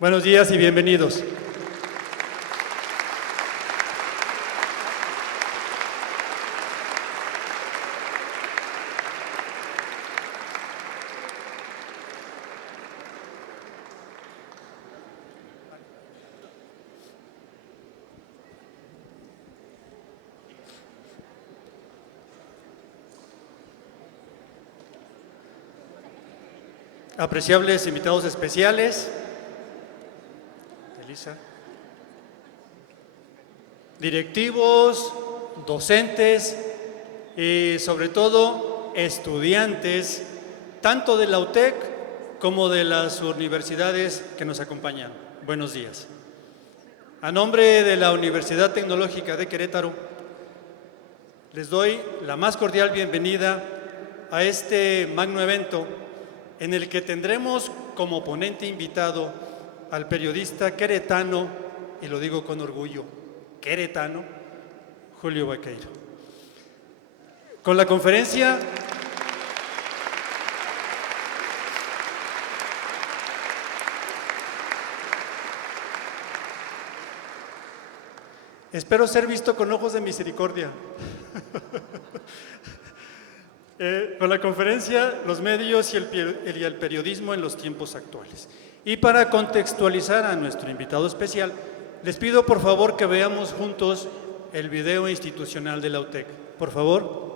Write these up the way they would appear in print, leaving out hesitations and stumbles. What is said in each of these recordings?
Buenos días y bienvenidos. Apreciables invitados especiales, Elisa, directivos, docentes y sobre todo estudiantes, tanto de la UTEC como de las universidades que nos acompañan. Buenos días. A nombre de la Universidad Tecnológica de Querétaro, les doy la más cordial bienvenida a este magno evento en el que tendremos como ponente invitado al periodista queretano, y lo digo con orgullo, queretano, Julio Vaqueiro. Con la conferencia espero ser visto con ojos de misericordia. Con la conferencia, los medios y el periodismo en los tiempos actuales. Y para contextualizar a nuestro invitado especial, les pido por favor que veamos juntos el video institucional de la UTEC. Por favor.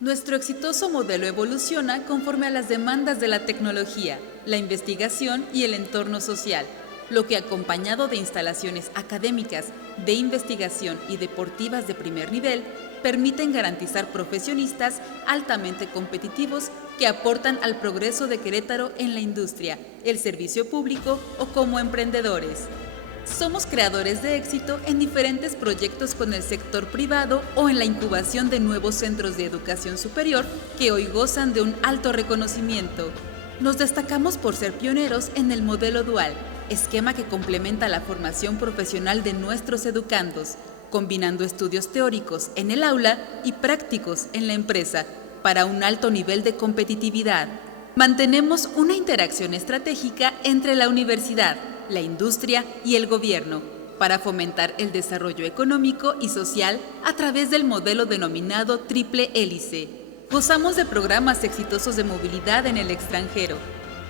Nuestro exitoso modelo evoluciona conforme a las demandas de la tecnología, la investigación y el entorno social, lo que acompañado de instalaciones académicas, de investigación y deportivas de primer nivel, permiten garantizar profesionistas altamente competitivos que aportan al progreso de Querétaro en la industria, el servicio público o como emprendedores. Somos creadores de éxito en diferentes proyectos con el sector privado o en la incubación de nuevos centros de educación superior que hoy gozan de un alto reconocimiento. Nos destacamos por ser pioneros en el modelo dual, esquema que complementa la formación profesional de nuestros educandos, combinando estudios teóricos en el aula y prácticos en la empresa para un alto nivel de competitividad. Mantenemos una interacción estratégica entre la universidad, la industria y el gobierno para fomentar el desarrollo económico y social a través del modelo denominado Triple Hélice. Gozamos de programas exitosos de movilidad en el extranjero,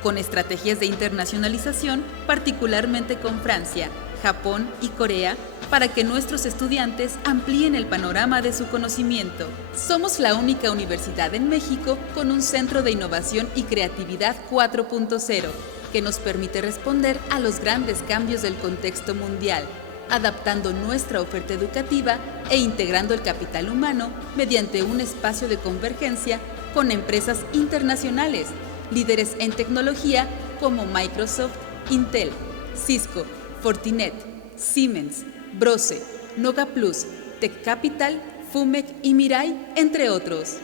con estrategias de internacionalización, particularmente con Francia, Japón y Corea, para que nuestros estudiantes amplíen el panorama de su conocimiento. Somos la única universidad en México con un centro de innovación y creatividad 4.0, que nos permite responder a los grandes cambios del contexto mundial, adaptando nuestra oferta educativa e integrando el capital humano mediante un espacio de convergencia con empresas internacionales, líderes en tecnología como Microsoft, Intel, Cisco, Fortinet, Siemens, Brose, Noga Plus, Tech Capital, FUMEC y Mirai, entre otros.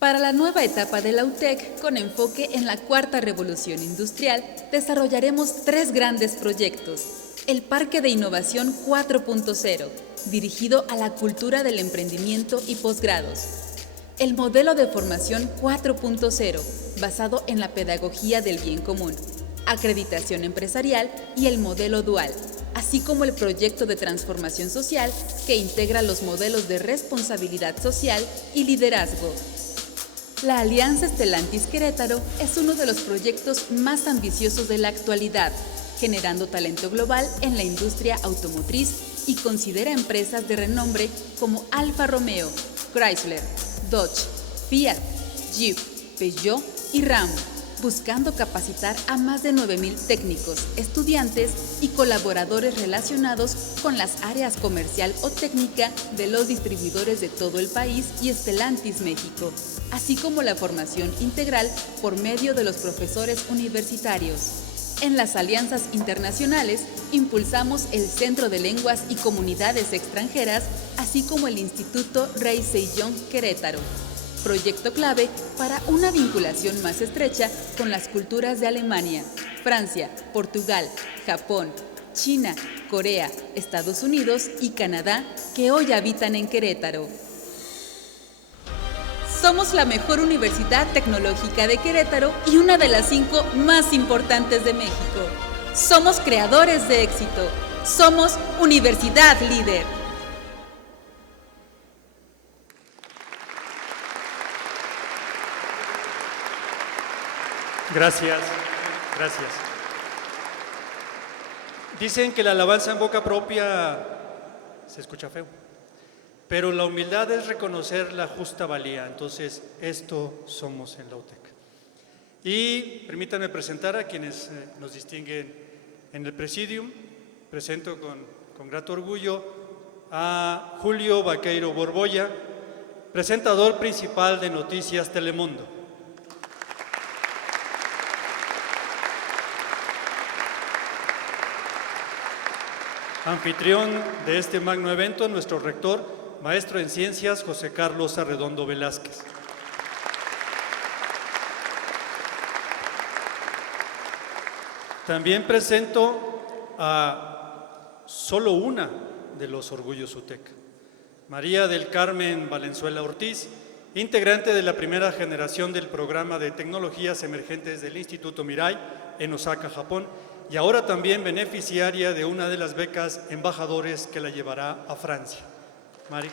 Para la nueva etapa de la UTEC, con enfoque en la cuarta revolución industrial, desarrollaremos 3 grandes proyectos. El Parque de Innovación 4.0, dirigido a la cultura del emprendimiento y posgrados. El Modelo de Formación 4.0, basado en la pedagogía del bien común, acreditación empresarial y el modelo dual, así como el proyecto de transformación social que integra los modelos de responsabilidad social y liderazgo. La Alianza Stellantis Querétaro es uno de los proyectos más ambiciosos de la actualidad, generando talento global en la industria automotriz y considera empresas de renombre como Alfa Romeo, Chrysler, Dodge, Fiat, Jeep, Peugeot y Ram, buscando capacitar a más de 9,000 técnicos, estudiantes y colaboradores relacionados con las áreas comercial o técnica de los distribuidores de todo el país y Stellantis México, así como la formación integral por medio de los profesores universitarios. En las alianzas internacionales, impulsamos el Centro de Lenguas y Comunidades Extranjeras, así como el Instituto Rey Sejong Querétaro, proyecto clave para una vinculación más estrecha con las culturas de Alemania, Francia, Portugal, Japón, China, Corea, Estados Unidos y Canadá, que hoy habitan en Querétaro. Somos la mejor universidad tecnológica de Querétaro y una de las 5 más importantes de México. Somos creadores de éxito. Somos Universidad Líder. Gracias, gracias. Dicen que la alabanza en boca propia se escucha feo, pero la humildad es reconocer la justa valía. Entonces, esto somos en la UTEC. Y permítanme presentar a quienes nos distinguen en el Presidium. Presento con grato orgullo a Julio Vaqueiro Borbolla, presentador principal de Noticias Telemundo. Anfitrión de este magno evento, nuestro rector, maestro en ciencias, José Carlos Arredondo Velázquez. También presento a solo una de los orgullos UTEC, María del Carmen Valenzuela Ortiz, integrante de la primera generación del programa de tecnologías emergentes del Instituto Mirai en Osaka, Japón, y ahora también beneficiaria de una de las becas embajadores que la llevará a Francia. Mari.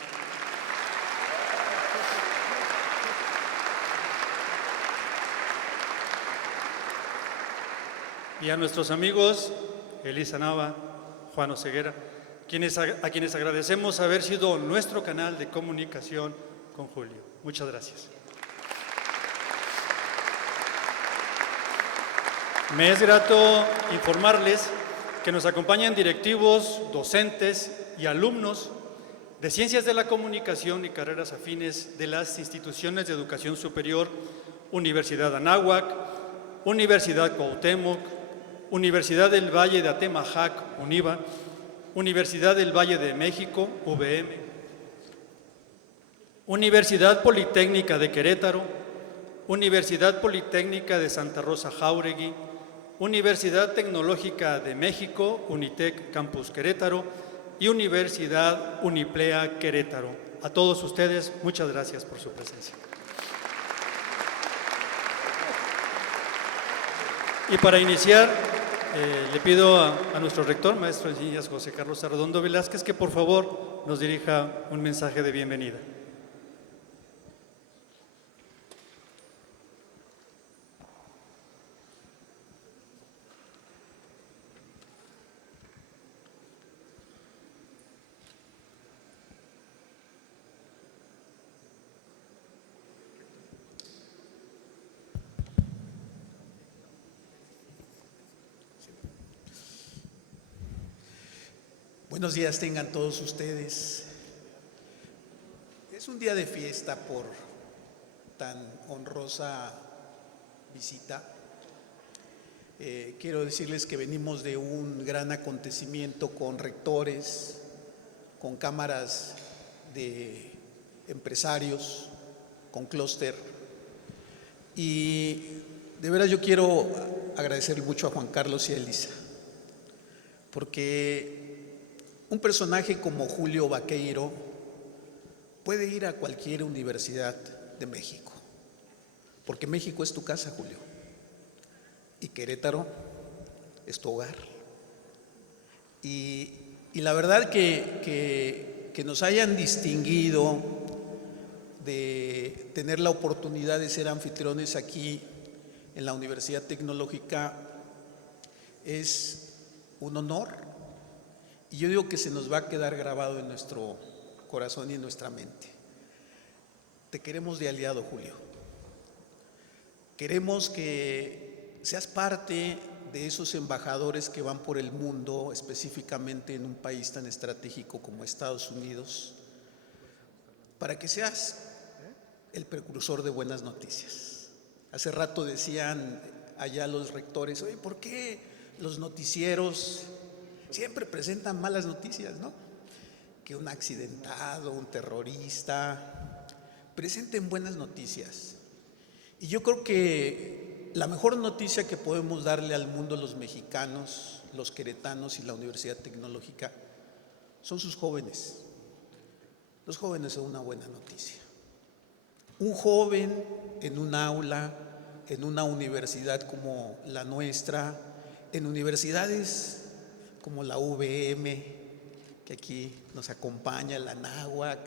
Y a nuestros amigos Elisa Nava, Juan Oseguera, a quienes agradecemos haber sido nuestro canal de comunicación con Julio. Muchas gracias. Me es grato informarles que nos acompañan directivos, docentes y alumnos de Ciencias de la Comunicación y carreras afines de las instituciones de educación superior, Universidad Anáhuac, Universidad Cuauhtémoc, Universidad del Valle de Atemajac, UNIVA, Universidad del Valle de México, UVM, Universidad Politécnica de Querétaro, Universidad Politécnica de Santa Rosa Jáuregui, Universidad Tecnológica de México, Unitec Campus Querétaro y Universidad Uniplea Querétaro. A todos ustedes, muchas gracias por su presencia. Y para iniciar, le pido a nuestro rector, maestro en ciencias José Carlos Arredondo Velázquez, que por favor nos dirija un mensaje de bienvenida. Buenos días tengan todos ustedes. Es un día de fiesta por tan honrosa visita. Quiero decirles que venimos de un gran acontecimiento con rectores, con cámaras de empresarios, con clúster. Y de veras yo quiero agradecerle mucho a Juan Carlos y a Elisa, porque un personaje como Julio Vaqueiro puede ir a cualquier universidad de México, porque México es tu casa, Julio, y Querétaro es tu hogar. Y la verdad que nos hayan distinguido de tener la oportunidad de ser anfitriones aquí en la Universidad Tecnológica es un honor. Y yo digo que se nos va a quedar grabado en nuestro corazón y en nuestra mente. Te queremos de aliado, Julio. Queremos que seas parte de esos embajadores que van por el mundo, específicamente en un país tan estratégico como Estados Unidos, para que seas el precursor de buenas noticias. Hace rato decían allá los rectores, oye, ¿por qué los noticieros siempre presentan malas noticias, ¿no? Que un accidentado, un terrorista, presenten buenas noticias. Y yo creo que la mejor noticia que podemos darle al mundo los mexicanos, los queretanos y la Universidad Tecnológica son sus jóvenes. Los jóvenes son una buena noticia. Un joven en un aula, en una universidad como la nuestra, en universidades como la UVM, que aquí nos acompaña, la Anáhuac,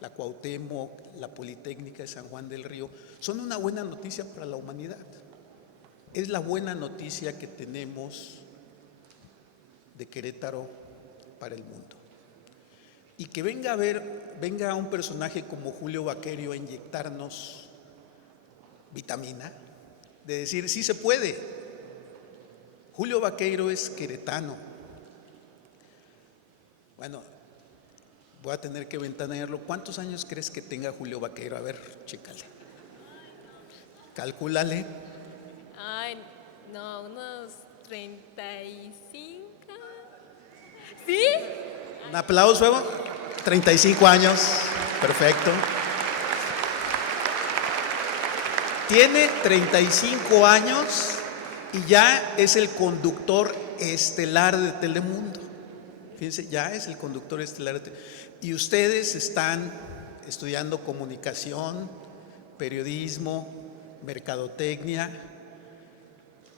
la Cuauhtémoc, la Politécnica de San Juan del Río, son una buena noticia para la humanidad. Es la buena noticia que tenemos de Querétaro para el mundo. Y que venga un personaje como Julio Vaqueiro a inyectarnos vitamina, de decir, sí se puede. Julio Vaqueiro es queretano. Bueno, voy a tener que ventanearlo. ¿Cuántos años crees que tenga Julio Vaqueiro? A ver, chécale. Calcúlale. Ay, no, unos 35. ¿Sí? Un aplauso, Evo. 35 años. Perfecto. Tiene 35 años y ya es el conductor estelar de Telemundo. Fíjense, ya es el conductor estelar de Telemundo. Y ustedes están estudiando comunicación, periodismo, mercadotecnia.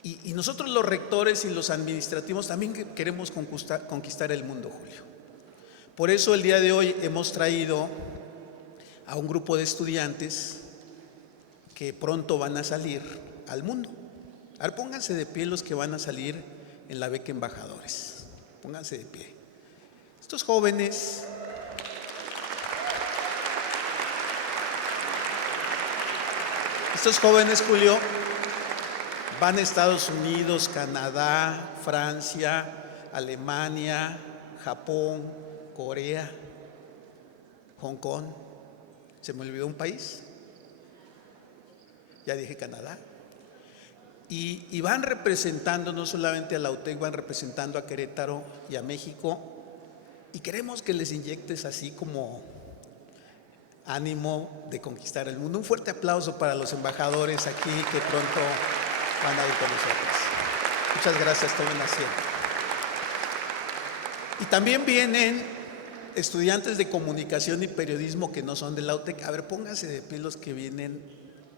Y nosotros los rectores y los administrativos también queremos conquistar el mundo, Julio. Por eso el día de hoy hemos traído a un grupo de estudiantes que pronto van a salir al mundo. A ver, pónganse de pie los que van a salir en la beca Embajadores. Pónganse de pie. Estos jóvenes Julio, van a Estados Unidos, Canadá, Francia, Alemania, Japón, Corea, Hong Kong. ¿Se me olvidó un país? Ya dije Canadá. Y van representando no solamente a la UTEC, van representando a Querétaro y a México. Y queremos que les inyectes así como ánimo de conquistar el mundo. Un fuerte aplauso para los embajadores aquí que pronto van a ir con nosotros. Muchas gracias, tomen asiento. Y también vienen estudiantes de comunicación y periodismo que no son de la UTEC. A ver, pónganse de pie los que vienen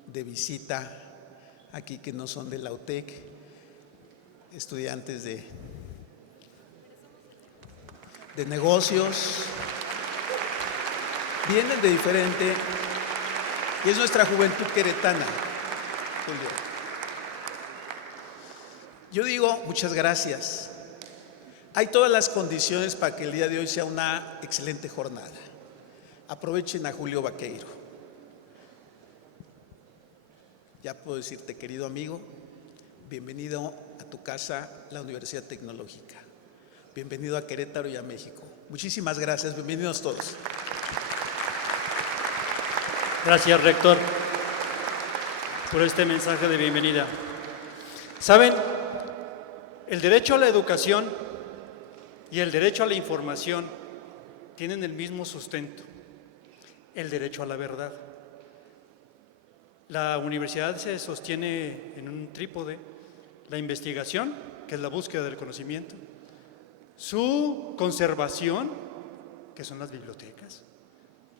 de visita aquí que no son de la UTEC, estudiantes de negocios, vienen de diferente, y es nuestra juventud queretana, Julio. Yo digo muchas gracias. Hay todas las condiciones para que el día de hoy sea una excelente jornada. Aprovechen a Julio Vaqueiro. Ya puedo decirte, querido amigo, bienvenido a tu casa, la Universidad Tecnológica. Bienvenido a Querétaro y a México. Muchísimas gracias, bienvenidos todos. Gracias, rector, por este mensaje de bienvenida. ¿Saben? El derecho a la educación y el derecho a la información tienen el mismo sustento, el derecho a la verdad. La universidad se sostiene en un trípode: la investigación, que es la búsqueda del conocimiento, su conservación, que son las bibliotecas,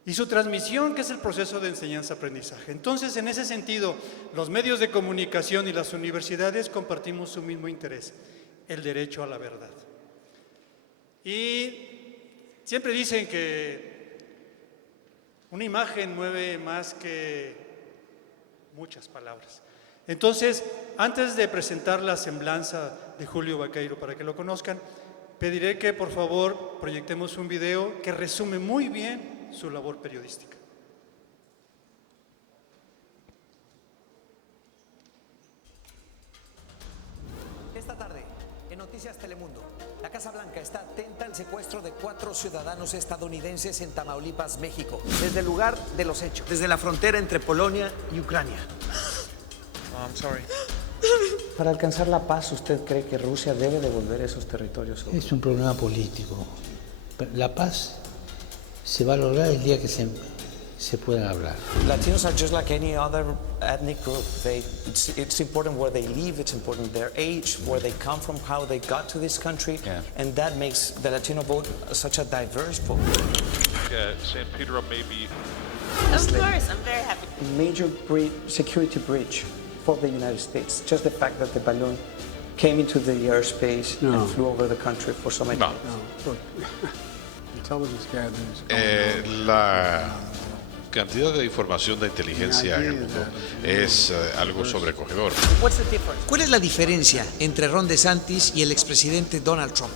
y su transmisión, que es el proceso de enseñanza-aprendizaje. Entonces, en ese sentido, los medios de comunicación y las universidades compartimos su mismo interés, el derecho a la verdad. Y siempre dicen que una imagen mueve más que muchas palabras. Entonces, antes de presentar la semblanza de Julio Vaqueiro para que lo conozcan, pediré que por favor proyectemos un video que resume muy bien su labor periodística. Esta tarde, en Noticias Telemundo, la Casa Blanca está atenta al secuestro de 4 ciudadanos estadounidenses en Tamaulipas, México, desde el lugar de los hechos, desde la frontera entre Polonia y Ucrania. Oh, I'm sorry. Para alcanzar la paz, ¿usted cree que Rusia debe devolver esos territorios? Es un problema político. La paz se va a lograr el día que se puedan hablar. Latinos are just like any other ethnic group. It's important where they live, it's important their age, where they come from, how they got to this country, and that makes the Latino vote such a diverse vote. San Pedro may be Of course, I'm very happy. Major security breach for the United States. Just the fact that the balloon came into the airspace and flew over the country for so many days. la cantidad de información de inteligencia en el mundo es algo sobrecogedor. ¿Cuál es la diferencia entre Ron DeSantis y el expresidente Donald Trump?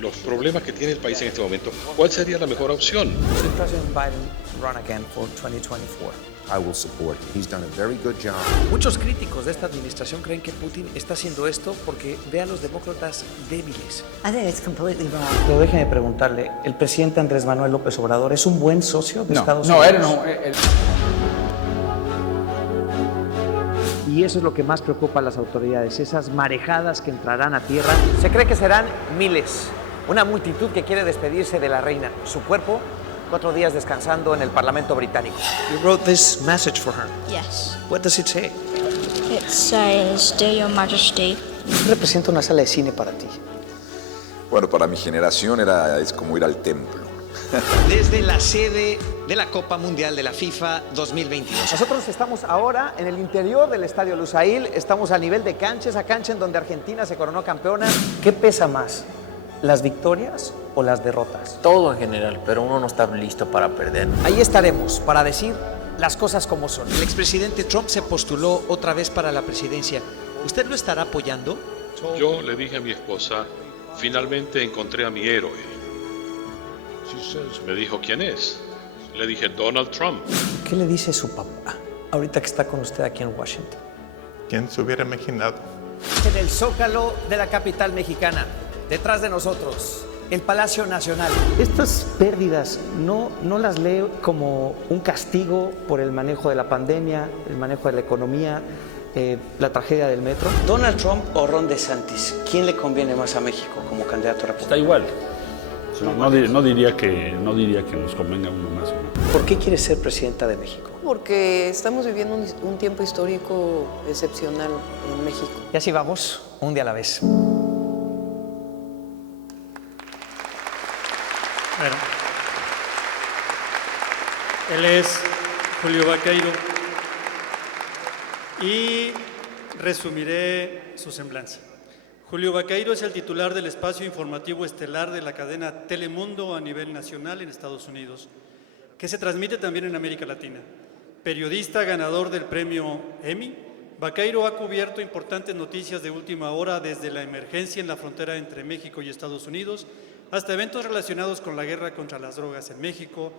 Los problemas que tiene el país en este momento, ¿cuál sería la mejor opción? Should President Biden run again for 2024? I will support him. He's done a very good job. Muchos críticos de esta administración creen que Putin está haciendo esto porque ve a los demócratas débiles. I think it's completely wrong. Pero déjeme preguntarle, ¿el presidente Andrés Manuel López Obrador es un buen socio de Estados Unidos? Y eso es lo que más preocupa a las autoridades, esas marejadas que entrarán a tierra. Se cree que serán miles, una multitud que quiere despedirse de la reina. Su cuerpo, 4 días descansando en el Parlamento británico. You wrote this message for her. Yes. What does it say? It says, Dear Your Majesty. ¿Qué representa una sala de cine para ti? Bueno, para mi generación es como ir al templo. Desde la sede de la Copa Mundial de la FIFA 2022. Nosotros estamos ahora en el interior del Estadio Lusail, estamos a nivel de cancha, esa cancha en donde Argentina se coronó campeona. ¿Qué pesa más, las victorias o las derrotas? Todo en general, pero uno no está listo para perder. Ahí estaremos para decir las cosas como son. El expresidente Trump se postuló otra vez para la presidencia. ¿Usted lo estará apoyando? Yo le dije a mi esposa, finalmente encontré a mi héroe. Me dijo, ¿quién es? Le dije, Donald Trump. ¿Qué le dice su papá ahorita que está con usted aquí en Washington? ¿Quién se hubiera imaginado? En el Zócalo de la capital mexicana, detrás de nosotros, el Palacio Nacional. Estas pérdidas no las leo como un castigo por el manejo de la pandemia, el manejo de la economía, la tragedia del metro. ¿Donald Trump o Ron DeSantis? ¿Quién le conviene más a México como candidato a republicano? Está igual. No diría que nos convenga uno más. ¿Por qué quiere ser presidenta de México? Porque estamos viviendo un tiempo histórico excepcional en México. Y así vamos, un día a la vez. Bueno, él es Julio Vaqueiro y resumiré su semblanza. Julio Vaqueiro es el titular del espacio informativo estelar de la cadena Telemundo a nivel nacional en Estados Unidos, que se transmite también en América Latina. Periodista ganador del premio Emmy, Vaqueiro ha cubierto importantes noticias de última hora desde la emergencia en la frontera entre México y Estados Unidos hasta eventos relacionados con la guerra contra las drogas en México,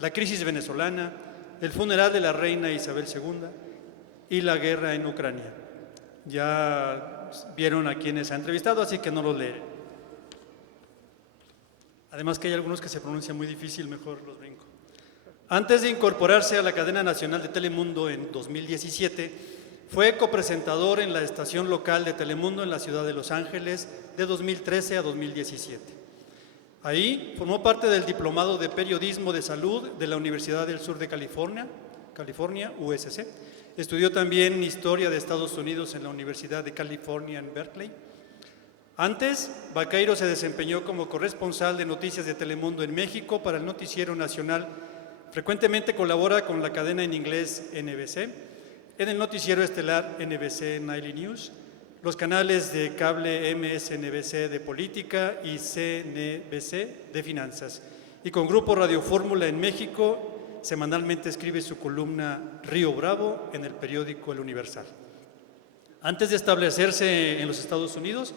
la crisis venezolana, el funeral de la reina Isabel II y la guerra en Ucrania. Ya vieron a quienes ha entrevistado, así que no los leeré. Además que hay algunos que se pronuncian muy difícil, mejor los brinco. Antes de incorporarse a la cadena nacional de Telemundo en 2017, fue copresentador en la estación local de Telemundo en la ciudad de Los Ángeles de 2013 a 2017. Ahí formó parte del Diplomado de Periodismo de Salud de la Universidad del Sur de California, USC. Estudió también Historia de Estados Unidos en la Universidad de California en Berkeley. Antes, Vaqueiro se desempeñó como corresponsal de noticias de Telemundo en México para el noticiero nacional. Frecuentemente colabora con la cadena en inglés NBC, en el noticiero estelar NBC Nightly News, los canales de cable MSNBC de política y CNBC de finanzas. Y con Grupo Radio Fórmula en México, semanalmente escribe su columna Río Bravo en el periódico El Universal. Antes de establecerse en los Estados Unidos,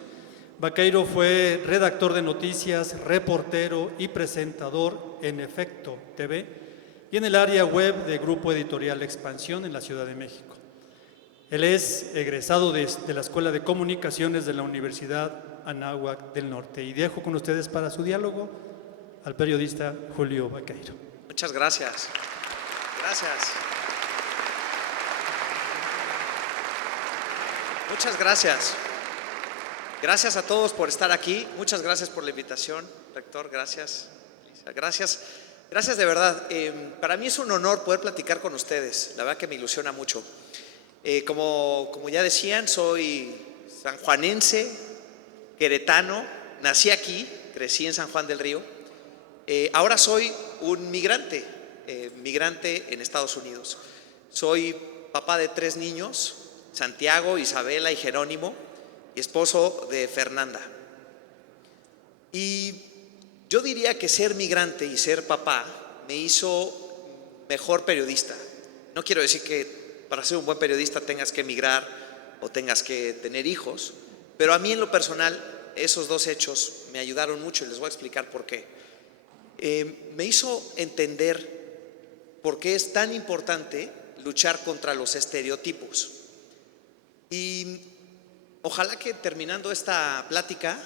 Vaqueiro fue redactor de noticias, reportero y presentador en Efecto TV y en el área web de Grupo Editorial Expansión en la Ciudad de México. Él es egresado de la Escuela de Comunicaciones de la Universidad Anáhuac del Norte. Y dejo con ustedes para su diálogo al periodista Julio Vaqueiro. Muchas gracias. Gracias. Muchas gracias. Gracias a todos por estar aquí. Muchas gracias por la invitación, rector. Gracias. Gracias. Gracias de verdad. Para mí es un honor poder platicar con ustedes. La verdad que me ilusiona mucho. Como ya decían, soy sanjuanense, queretano. Nací aquí, crecí en San Juan del Río. Ahora soy un migrante en Estados Unidos. Soy papá de 3 niños, Santiago, Isabela y Jerónimo, y esposo de Fernanda. Y yo diría que ser migrante y ser papá me hizo mejor periodista. No quiero decir que para ser un buen periodista tengas que emigrar o tengas que tener hijos, pero a mí en lo personal esos 2 hechos me ayudaron mucho y les voy a explicar por qué. Me hizo entender por qué es tan importante luchar contra los estereotipos. Y ojalá que terminando esta plática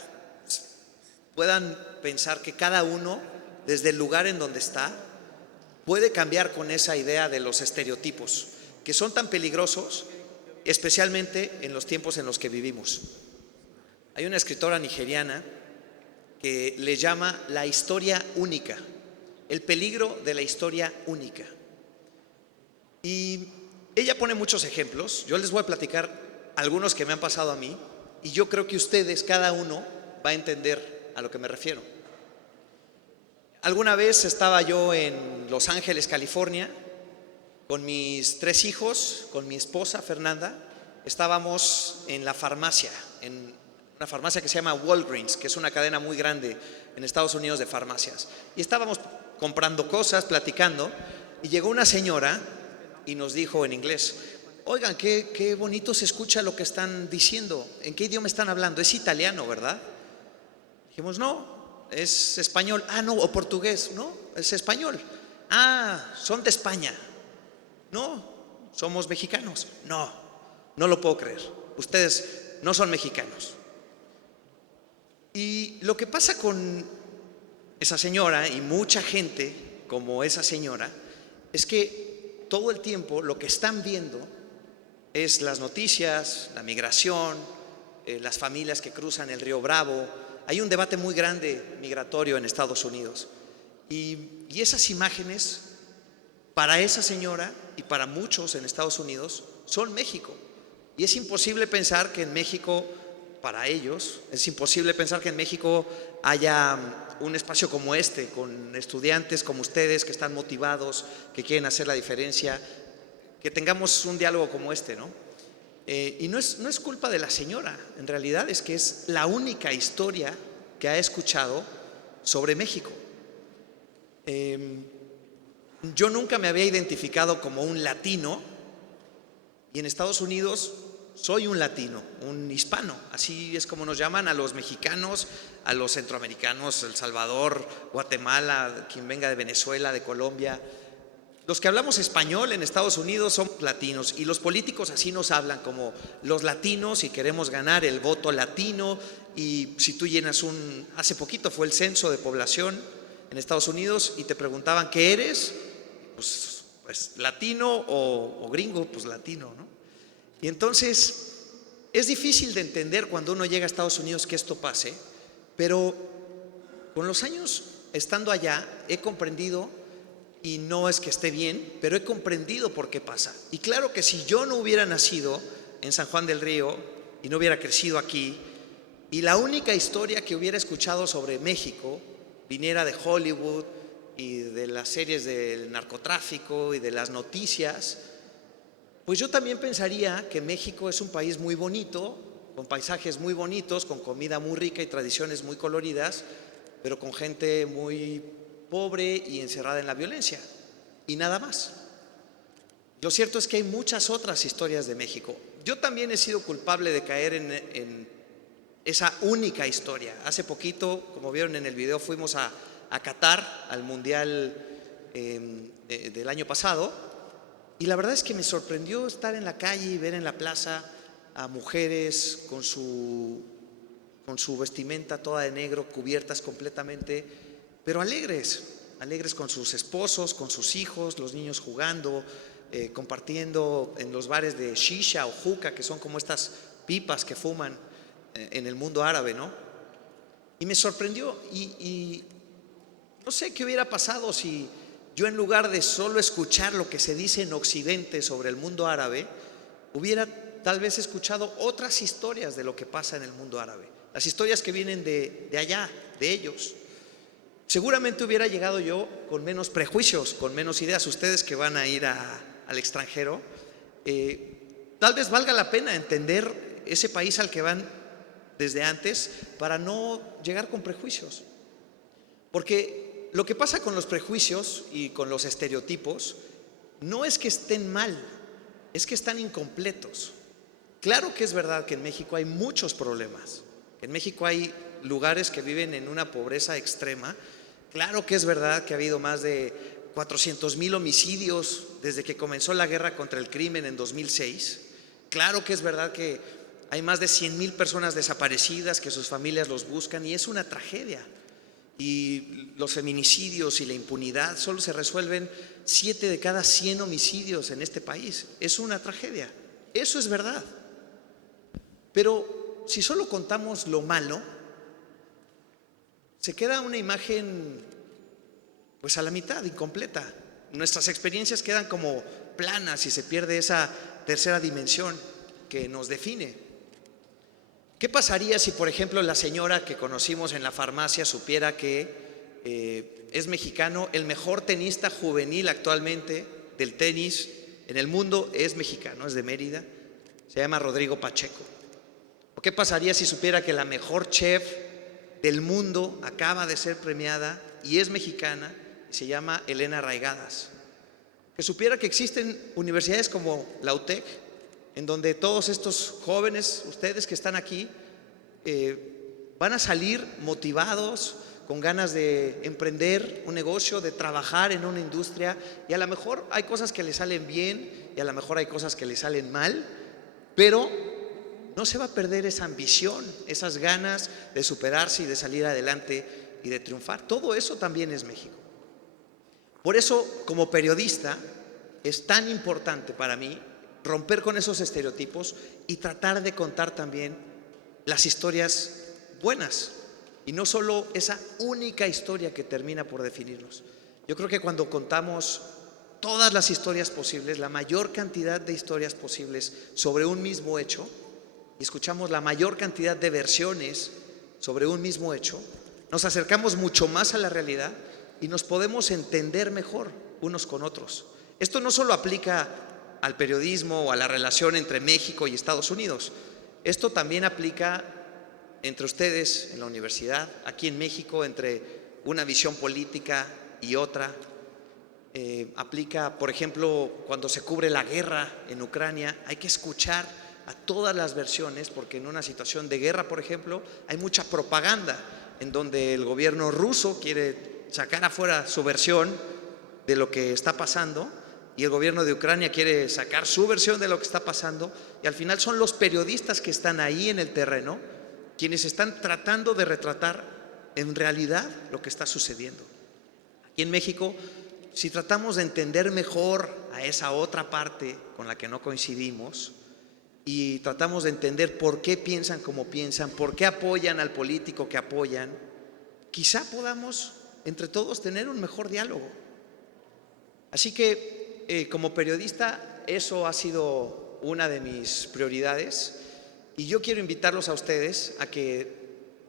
puedan pensar que cada uno, desde el lugar en donde está, puede cambiar con esa idea de los estereotipos, que son tan peligrosos, especialmente en los tiempos en los que vivimos. Hay una escritora nigeriana que le llama la historia única, el peligro de la historia única. Y ella pone muchos ejemplos. Yo les voy a platicar algunos que me han pasado a mí y yo creo que ustedes, cada uno, va a entender a lo que me refiero. Alguna vez estaba yo en Los Ángeles, California, con mis 3 hijos, con mi esposa Fernanda. Estábamos en la farmacia, en una farmacia que se llama Walgreens, que es una cadena muy grande en Estados Unidos de farmacias. Y estábamos comprando cosas, platicando, y llegó una señora y nos dijo en inglés: oigan, qué bonito se escucha lo que están diciendo. ¿En qué idioma están hablando? Es italiano, ¿verdad? Dijimos, no, es español. Ah, no, o portugués. No, es español. Ah, son de España. No, somos mexicanos. No, no lo puedo creer. Ustedes no son mexicanos. Y lo que pasa con esa señora y mucha gente como esa señora es que todo el tiempo lo que están viendo es las noticias, la migración, las familias que cruzan el río Bravo. Hay un debate muy grande migratorio en Estados Unidos. Y esas imágenes, para esa señora y para muchos en Estados Unidos, son México. Y es imposible pensar que en México, para ellos, es imposible pensar que en México haya un espacio como este, con estudiantes como ustedes que están motivados, que quieren hacer la diferencia, que tengamos un diálogo como este, ¿no? Y no es culpa de la señora, en realidad es que es la única historia que ha escuchado sobre México. Yo nunca me había identificado como un latino y en Estados Unidos soy un latino, un hispano, así es como nos llaman a los mexicanos, a los centroamericanos, El Salvador, Guatemala, quien venga de Venezuela, de Colombia. Los que hablamos español en Estados Unidos son latinos y los políticos así nos hablan como los latinos y queremos ganar el voto latino. Y si tú llenas hace poquito fue el censo de población en Estados Unidos y te preguntaban ¿qué eres? Pues latino o gringo, pues latino, ¿no? Y entonces es difícil de entender cuando uno llega a Estados Unidos que esto pase, pero con los años estando allá he comprendido, y no es que esté bien, pero he comprendido por qué pasa. Y claro que si yo no hubiera nacido en San Juan del Río y no hubiera crecido aquí, y la única historia que hubiera escuchado sobre México viniera de Hollywood y de las series del narcotráfico y de las noticias, pues yo también pensaría que México es un país muy bonito, con paisajes muy bonitos, con comida muy rica y tradiciones muy coloridas, pero con gente muy pobre y encerrada en la violencia, y nada más. Lo cierto es que hay muchas otras historias de México. Yo también he sido culpable de caer en esa única historia. Hace poquito, como vieron en el video, fuimos a Qatar, al Mundial del año pasado, y la verdad es que me sorprendió estar en la calle y ver en la plaza a mujeres con su vestimenta toda de negro, cubiertas completamente, pero alegres con sus esposos, con sus hijos, los niños jugando, compartiendo en los bares de shisha o juca, que son como estas pipas que fuman en el mundo árabe, ¿no? Y me sorprendió y no sé qué hubiera pasado si yo, en lugar de solo escuchar lo que se dice en Occidente sobre el mundo árabe, hubiera tal vez escuchado otras historias de lo que pasa en el mundo árabe, las historias que vienen de allá, de ellos. Seguramente hubiera llegado yo con menos prejuicios, con menos ideas. Ustedes que van a ir al extranjero, tal vez valga la pena entender ese país al que van desde antes para no llegar con prejuicios. Porque lo que pasa con los prejuicios y con los estereotipos no es que estén mal, es que están incompletos. Claro que es verdad que en México hay muchos problemas. En México hay lugares que viven en una pobreza extrema. Claro que es verdad que ha habido más de 400,000 homicidios desde que comenzó la guerra contra el crimen en 2006. Claro que es verdad que hay más de 100,000 personas desaparecidas, que sus familias los buscan, y es una tragedia. Y los feminicidios y la impunidad, solo se resuelven 7 de cada 100 homicidios en este país. Es una tragedia. Eso es verdad. Pero si solo contamos lo malo, se queda una imagen pues a la mitad, incompleta. Nuestras experiencias quedan como planas y se pierde esa tercera dimensión que nos define. ¿Qué pasaría si, por ejemplo, la señora que conocimos en la farmacia supiera que es mexicano, el mejor tenista juvenil actualmente del tenis en el mundo es mexicano, es de Mérida, se llama Rodrigo Pacheco? ¿O qué pasaría si supiera que la mejor chef del mundo acaba de ser premiada y es mexicana y se llama Elena Arraigadas? Que supiera que existen universidades como la UTEC, en donde todos estos jóvenes, ustedes que están aquí, van a salir motivados, con ganas de emprender un negocio, de trabajar en una industria, y a lo mejor hay cosas que les salen bien y a lo mejor hay cosas que les salen mal, pero no se va a perder esa ambición, esas ganas de superarse y de salir adelante y de triunfar. Todo eso también es México. Por eso, como periodista, es tan importante para mí romper con esos estereotipos y tratar de contar también las historias buenas y no solo esa única historia que termina por definirnos. Yo creo que cuando contamos todas las historias posibles, la mayor cantidad de historias posibles sobre un mismo hecho, y escuchamos la mayor cantidad de versiones sobre un mismo hecho, nos acercamos mucho más a la realidad y nos podemos entender mejor unos con otros. Esto no solo aplica al periodismo o a la relación entre México y Estados Unidos. Esto también aplica entre ustedes en la universidad, aquí en México, entre una visión política y otra. Aplica, por ejemplo, cuando se cubre la guerra en Ucrania, hay que escuchar a todas las versiones, porque en una situación de guerra, por ejemplo, hay mucha propaganda en donde el gobierno ruso quiere sacar afuera su versión de lo que está pasando y el gobierno de Ucrania quiere sacar su versión de lo que está pasando, y al final son los periodistas que están ahí en el terreno quienes están tratando de retratar en realidad lo que está sucediendo. Aquí en México, si tratamos de entender mejor a esa otra parte con la que no coincidimos y tratamos de entender por qué piensan como piensan, por qué apoyan al político que apoyan, quizá podamos entre todos tener un mejor diálogo. Así que como periodista, eso ha sido una de mis prioridades, y yo quiero invitarlos a ustedes a que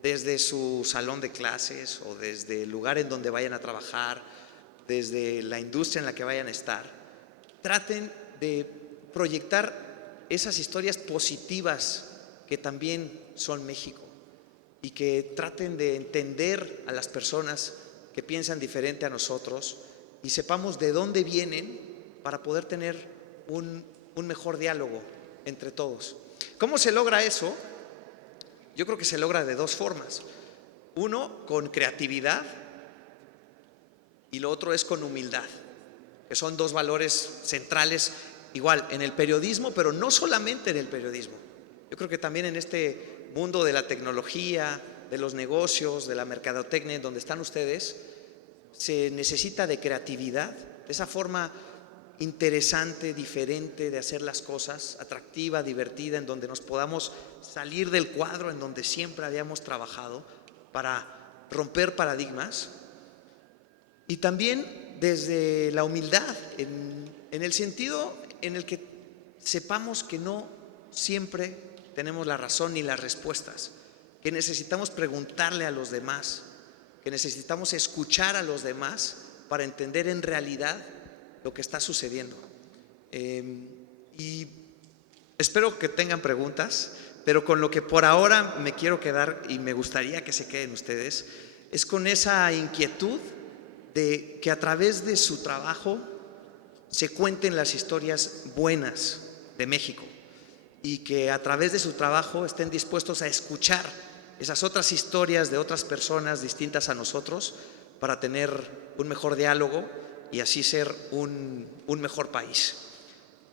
desde su salón de clases o desde el lugar en donde vayan a trabajar, desde la industria en la que vayan a estar, traten de proyectar esas historias positivas que también son México, y que traten de entender a las personas que piensan diferente a nosotros y sepamos de dónde vienen para poder tener un mejor diálogo entre todos. ¿Cómo se logra eso? Yo creo que se logra de dos formas. Uno, con creatividad, y lo otro es con humildad, que son dos valores centrales igual en el periodismo, pero no solamente en el periodismo. Yo creo que también en este mundo de la tecnología, de los negocios, de la mercadotecnia, donde están ustedes, se necesita de creatividad, de esa forma interesante, diferente de hacer las cosas, atractiva, divertida, en donde nos podamos salir del cuadro en donde siempre habíamos trabajado para romper paradigmas. Y también desde la humildad, en el sentido en el que sepamos que no siempre tenemos la razón ni las respuestas, que necesitamos preguntarle a los demás, que necesitamos escuchar a los demás para entender en realidad lo que está sucediendo. Y espero que tengan preguntas, pero con lo que por ahora me quiero quedar y me gustaría que se queden ustedes, es con esa inquietud de que a través de su trabajo se cuenten las historias buenas de México y que a través de su trabajo estén dispuestos a escuchar esas otras historias de otras personas distintas a nosotros para tener un mejor diálogo y así ser un mejor país.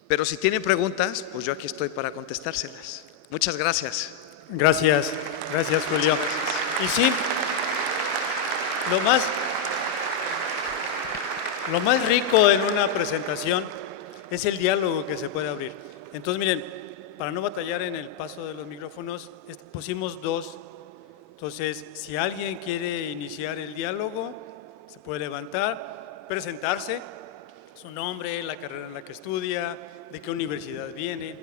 Pero si tienen preguntas, pues yo aquí estoy para contestárselas. Muchas gracias. Gracias, gracias Julio. Y sí, lo más rico en una presentación es el diálogo que se puede abrir. Entonces miren, para no batallar en el paso de los micrófonos, pusimos 2. Entonces, si alguien quiere iniciar el diálogo, se puede levantar, presentarse, su nombre, la carrera en la que estudia, de qué universidad viene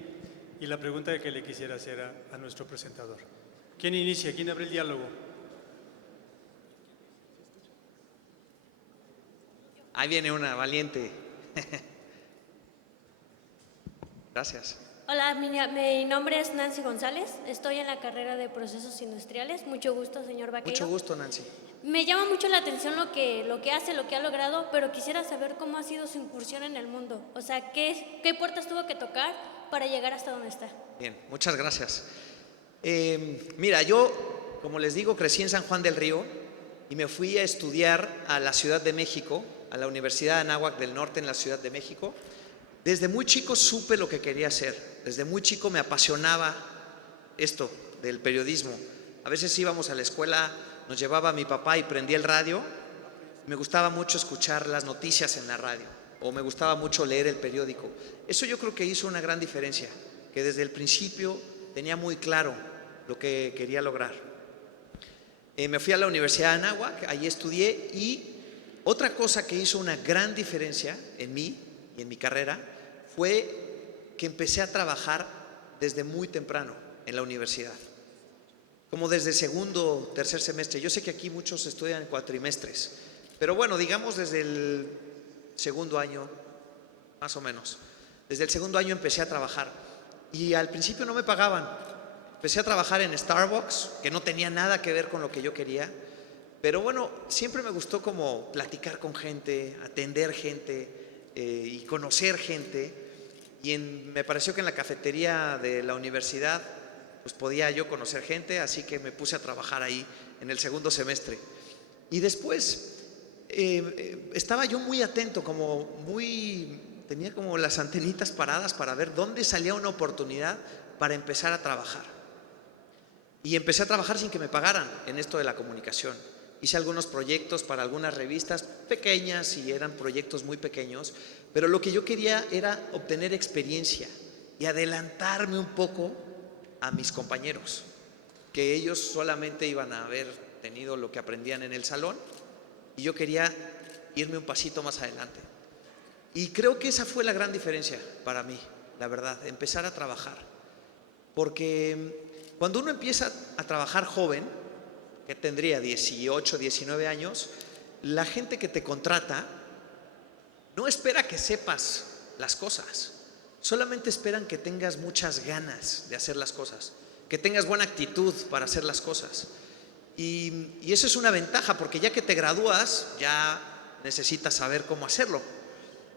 y la pregunta que le quisiera hacer a nuestro presentador. ¿Quién inicia? ¿Quién abre el diálogo? Ahí viene una valiente. Gracias. Hola, mi nombre es Nancy González, estoy en la carrera de Procesos Industriales. Mucho gusto, señor Vaqueiro. Mucho gusto, Nancy. Me llama mucho la atención lo que hace, lo que ha logrado, pero quisiera saber cómo ha sido su incursión en el mundo. O sea, ¿qué puertas tuvo que tocar para llegar hasta donde está? Bien, muchas gracias. Mira, yo, como les digo, crecí en San Juan del Río y me fui a estudiar a la Ciudad de México, a la Universidad de Anáhuac del Norte en la Ciudad de México. Desde muy chico supe lo que quería hacer. Desde muy chico me apasionaba esto del periodismo. A veces íbamos a la escuela, nos llevaba mi papá y prendía el radio. Me gustaba mucho escuchar las noticias en la radio o me gustaba mucho leer el periódico. Eso yo creo que hizo una gran diferencia, que desde el principio tenía muy claro lo que quería lograr. Me fui a la Universidad de Anáhuac, allí estudié y otra cosa que hizo una gran diferencia en mí y en mi carrera fue que empecé a trabajar desde muy temprano en la universidad, como desde segundo, tercer semestre. Yo sé que aquí muchos estudian en cuatrimestres, pero bueno, digamos desde el segundo año, más o menos. Desde el segundo año empecé a trabajar y al principio no me pagaban. Empecé a trabajar en Starbucks, que no tenía nada que ver con lo que yo quería, pero bueno, siempre me gustó como platicar con gente, atender gente y conocer gente. Y me pareció que en la cafetería de la universidad pues podía yo conocer gente, así que me puse a trabajar ahí en el segundo semestre. Y después estaba yo muy atento, tenía como las antenitas paradas para ver dónde salía una oportunidad para empezar a trabajar. Y empecé a trabajar sin que me pagaran en esto de la comunicación. Hice algunos proyectos para algunas revistas pequeñas y eran proyectos muy pequeños, pero lo que yo quería era obtener experiencia y adelantarme un poco a mis compañeros, que ellos solamente iban a haber tenido lo que aprendían en el salón y yo quería irme un pasito más adelante. Y creo que esa fue la gran diferencia para mí, la verdad, empezar a trabajar. Porque cuando uno empieza a trabajar joven, que tendría 18, 19 años, la gente que te contrata no espera que sepas las cosas, solamente esperan que tengas muchas ganas de hacer las cosas, que tengas buena actitud para hacer las cosas. Y eso es una ventaja, porque ya que te gradúas, ya necesitas saber cómo hacerlo.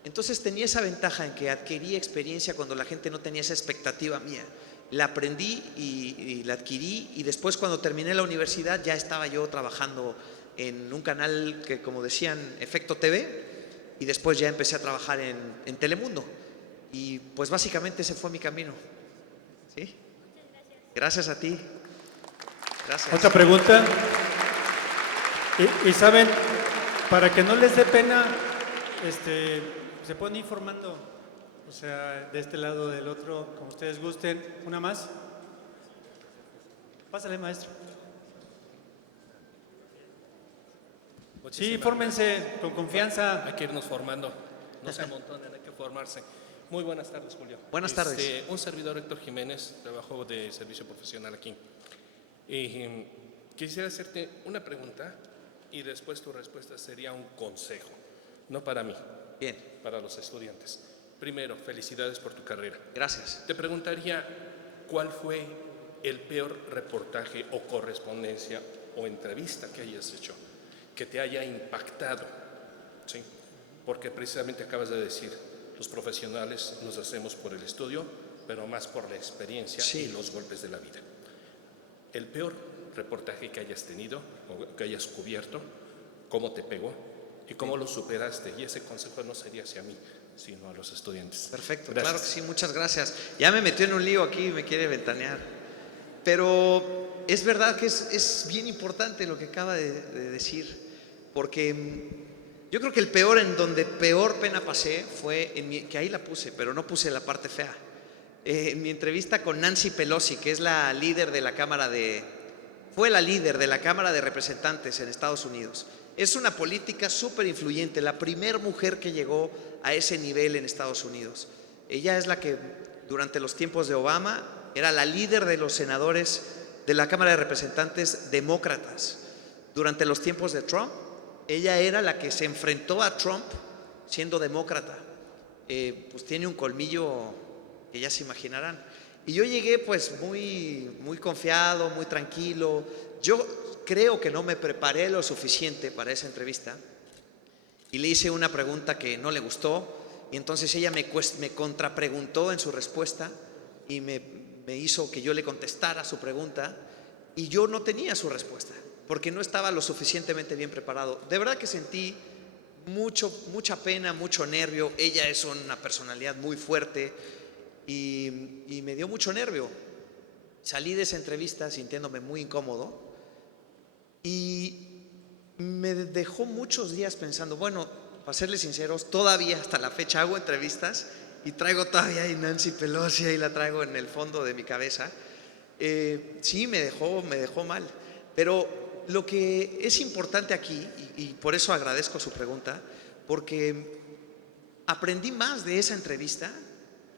Entonces tenía esa ventaja en que adquirí experiencia cuando la gente no tenía esa expectativa mía. La aprendí y la adquirí, y después cuando terminé la universidad ya estaba yo trabajando en un canal que, como decían, Efecto TV, y después ya empecé a trabajar en Telemundo. Y pues básicamente ese fue mi camino. ¿Sí? Gracias a ti. Gracias. Otra pregunta. Y saben, para que no les dé pena se pueden ir formando, o sea, de este lado, del otro, como ustedes gusten. ¿Una más? Pásale, maestro. Sí, fórmense con confianza. Hay que irnos formando, no se amontonen, hay que formarse. Muy buenas tardes, Julio. Buenas tardes. Un servidor, Héctor Jiménez, trabajo de servicio profesional aquí. Quisiera hacerte una pregunta y después tu respuesta sería un consejo, no para mí, bien, para los estudiantes. Primero, felicidades por tu carrera. Gracias. Te preguntaría, ¿cuál fue el peor reportaje o correspondencia o entrevista que hayas hecho que te haya impactado? ¿Sí? Porque precisamente acabas de decir, los profesionales nos hacemos por el estudio, pero más por la experiencia y los golpes de la vida. El peor reportaje que hayas tenido o que hayas cubierto, ¿cómo te pegó y cómo lo superaste? Y ese consejo no sería hacia mí, sino a los estudiantes. Perfecto, Gracias. claro que sí, muchas gracias. Ya me metió en un lío aquí, me quiere ventanear. Pero es verdad que es bien importante lo que acaba de decir, porque yo creo que el peor, en donde peor pena pasé fue, que ahí la puse, pero no puse la parte fea. En mi entrevista con Nancy Pelosi, que es la líder de la Cámara fue la líder de la Cámara de Representantes en Estados Unidos. Es una política súper influyente, la primera mujer que llegó a ese nivel en Estados Unidos. Ella es la que durante los tiempos de Obama era la líder de los senadores de la Cámara de Representantes demócratas. Durante los tiempos de Trump, ella era la que se enfrentó a Trump siendo demócrata. Pues tiene un colmillo que ya se imaginarán. Y yo llegué pues muy confiado, muy tranquilo. Yo creo que no me preparé lo suficiente para esa entrevista y le hice una pregunta que no le gustó y entonces ella me contrapreguntó en su respuesta y me hizo que yo le contestara su pregunta y yo no tenía su respuesta porque no estaba lo suficientemente bien preparado. De verdad que sentí mucha pena, mucho nervio. Ella es una personalidad muy fuerte y me dio mucho nervio. Salí de esa entrevista sintiéndome muy incómodo y me dejó muchos días pensando, bueno, para serles sinceros, todavía hasta la fecha hago entrevistas y traigo todavía a Nancy Pelosi, ahí la traigo en el fondo de mi cabeza. Sí, me dejó mal, pero lo que es importante aquí, y por eso agradezco su pregunta, porque aprendí más de esa entrevista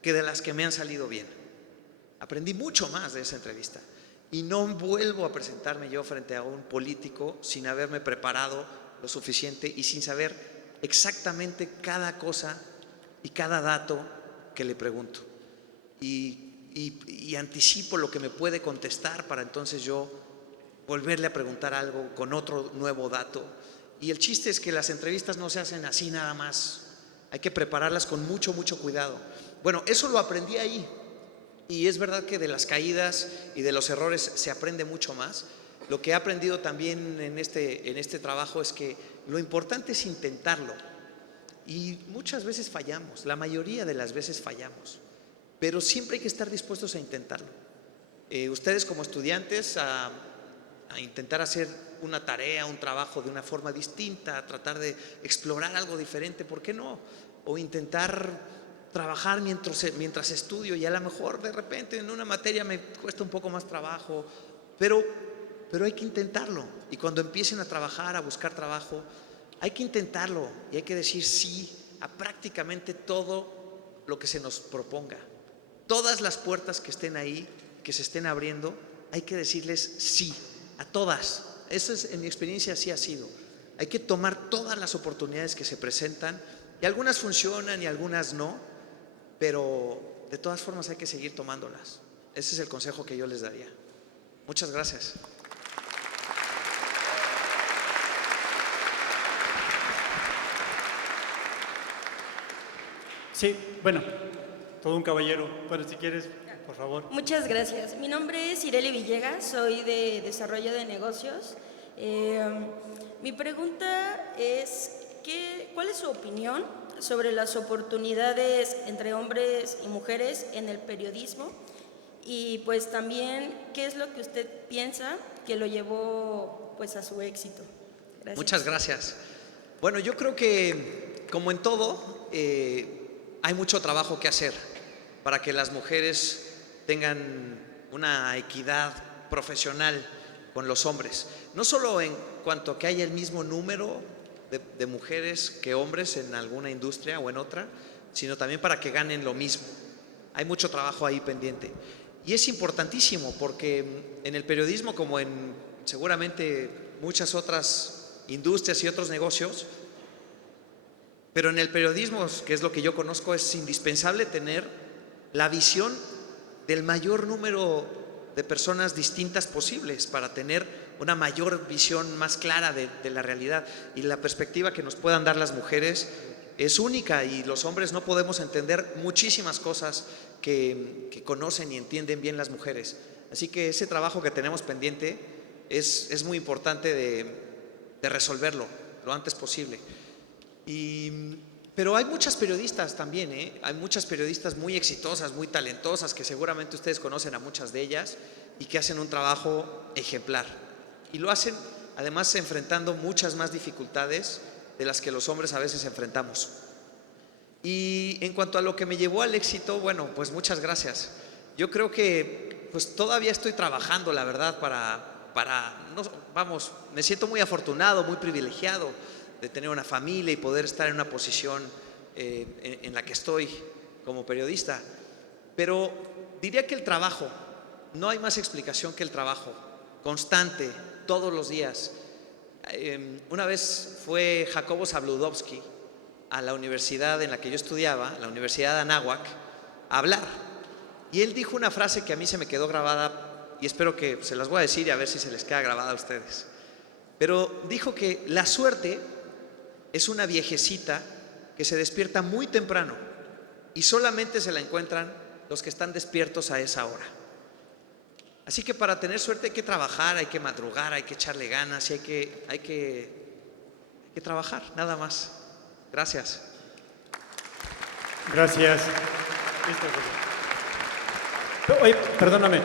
que de las que me han salido bien. Aprendí mucho más de esa entrevista y no vuelvo a presentarme yo frente a un político sin haberme preparado lo suficiente y sin saber exactamente cada cosa y cada dato que le pregunto. Y anticipo lo que me puede contestar para entonces yo volverle a preguntar algo con otro nuevo dato. Y el chiste es que las entrevistas no se hacen así nada más. Hay que prepararlas con mucho cuidado. Bueno, eso lo aprendí ahí. Y es verdad que de las caídas y de los errores se aprende mucho más. Lo que he aprendido también en este trabajo es que lo importante es intentarlo. Y muchas veces fallamos, la mayoría de las veces fallamos. Pero siempre hay que estar dispuestos a intentarlo. Ustedes como estudiantes a intentar hacer una tarea, un trabajo de una forma distinta, a tratar de explorar algo diferente, ¿por qué no? O intentar trabajar mientras estudio y a lo mejor de repente en una materia me cuesta un poco más trabajo, pero hay que intentarlo. Y cuando empiecen a trabajar, a buscar trabajo, hay que intentarlo y hay que decir sí a prácticamente todo lo que se nos proponga. Todas las puertas que estén ahí, que se estén abriendo, hay que decirles sí a todas. Eso es, en mi experiencia así ha sido. Hay que tomar todas las oportunidades que se presentan y algunas funcionan y algunas no, pero de todas formas hay que seguir tomándolas. Ese es el consejo que yo les daría. Muchas gracias. Sí, bueno, todo un caballero. Bueno, si quieres, por favor. Muchas gracias. Mi nombre es Ireli Villegas, soy de Desarrollo de Negocios. Mi pregunta es, ¿cuál es su opinión sobre las oportunidades entre hombres y mujeres en el periodismo? Y pues también, ¿qué es lo que usted piensa que lo llevó pues a su éxito? Gracias. Muchas gracias. Bueno, yo creo que como en todo, hay mucho trabajo que hacer para que las mujeres tengan una equidad profesional con los hombres. No solo en cuanto a que haya el mismo número de mujeres que hombres en alguna industria o en otra, sino también para que ganen lo mismo. Hay mucho trabajo ahí pendiente. Y es importantísimo porque en el periodismo, como en seguramente muchas otras industrias y otros negocios, pero en el periodismo, que es lo que yo conozco, es indispensable tener la visión del mayor número de personas distintas posibles para tener una mayor visión más clara de la realidad. Y la perspectiva que nos puedan dar las mujeres es única, y los hombres no podemos entender muchísimas cosas que conocen y entienden bien las mujeres. Así que ese trabajo que tenemos pendiente es muy importante de resolverlo lo antes posible. Pero hay muchas periodistas también, hay muchas periodistas muy exitosas, muy talentosas, que seguramente ustedes conocen a muchas de ellas y que hacen un trabajo ejemplar. Y lo hacen además enfrentando muchas más dificultades de las que los hombres a veces enfrentamos. Y en cuanto a lo que me llevó al éxito, bueno, pues muchas gracias. Yo creo que pues todavía estoy trabajando, la verdad, me siento muy afortunado, muy privilegiado de tener una familia y poder estar en una posición en la que estoy como periodista. Pero diría que el trabajo, no hay más explicación que el trabajo, constante, todos los días. Una vez fue Jacobo Zabludovsky a la universidad en la que yo estudiaba, la Universidad de Anáhuac, a hablar. Y él dijo una frase que a mí se me quedó grabada, y espero que se las voy a decir y a ver si se les queda grabada a ustedes. Pero dijo que la suerte es una viejecita que se despierta muy temprano y solamente se la encuentran los que están despiertos a esa hora. Así que para tener suerte hay que trabajar, hay que madrugar, hay que echarle ganas y hay que trabajar, nada más. Gracias. Gracias. Oye, perdóname,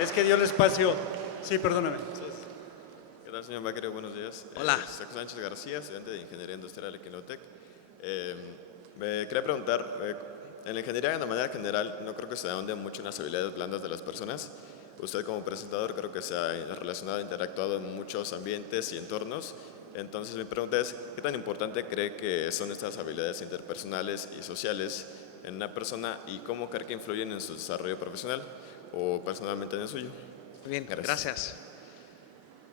es que dio el espacio. Sí, perdóname. ¿Qué tal, señor Baquero? Buenos días. Hola. Saco Sánchez García, estudiante de Ingeniería Industrial de Quinotec. Me quería preguntar, en la ingeniería de manera general no creo que se ahonde mucho en las habilidades blandas de las personas. Usted como presentador creo que se ha relacionado, interactuado en muchos ambientes y entornos. Entonces mi pregunta es, ¿qué tan importante cree que son estas habilidades interpersonales y sociales en una persona y cómo cree que influyen en su desarrollo profesional o personalmente en el suyo? Muy bien, gracias.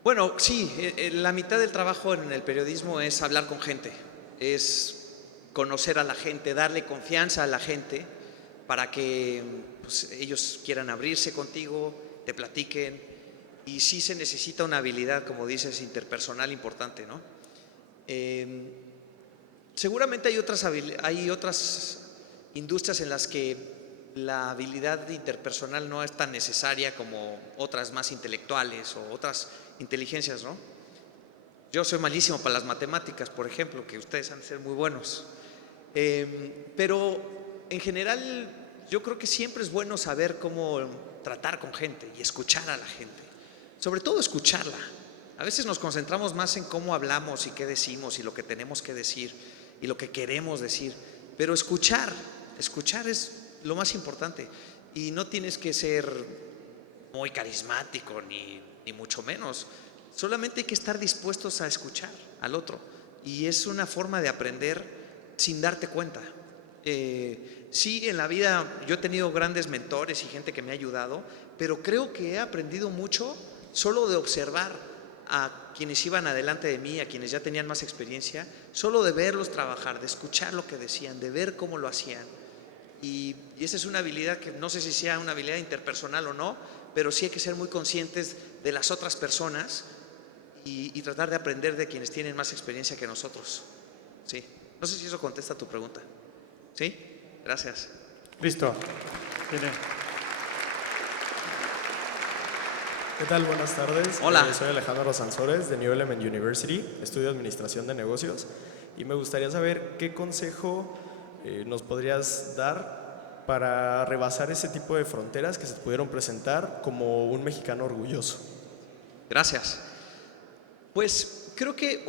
Bueno, sí, la mitad del trabajo en el periodismo es hablar con gente, es conocer a la gente, darle confianza a la gente para que pues, ellos quieran abrirse contigo, te platiquen, y sí se necesita una habilidad, como dices, interpersonal importante, ¿no? Seguramente hay otras industrias en las que la habilidad interpersonal no es tan necesaria como otras más intelectuales o otras inteligencias, ¿no? Yo soy malísimo para las matemáticas, por ejemplo, que ustedes han de ser muy buenos. Pero en general yo creo que siempre es bueno saber cómo tratar con gente y escuchar a la gente. Sobre todo escucharla. A veces nos concentramos más en cómo hablamos y qué decimos y lo que tenemos que decir y lo que queremos decir. Pero escuchar es lo más importante. Y no tienes que ser muy carismático ni mucho menos. Solamente hay que estar dispuestos a escuchar al otro. Y es una forma de aprender sin darte cuenta. Sí, en la vida yo he tenido grandes mentores y gente que me ha ayudado, pero creo que he aprendido mucho solo de observar a quienes iban adelante de mí, a quienes ya tenían más experiencia, solo de verlos trabajar, de escuchar lo que decían, de ver cómo lo hacían. Y esa es una habilidad que no sé si sea una habilidad interpersonal o no, pero sí hay que ser muy conscientes de las otras personas y tratar de aprender de quienes tienen más experiencia que nosotros. Sí. No sé si eso contesta tu pregunta. ¿Sí? Gracias. Listo. Viene. ¿Qué tal? Buenas tardes. Hola. Soy Alejandro Sansores de New Element University, estudio Administración de Negocios y me gustaría saber qué consejo nos podrías dar para rebasar ese tipo de fronteras que se pudieron presentar como un mexicano orgulloso. Gracias. Pues creo que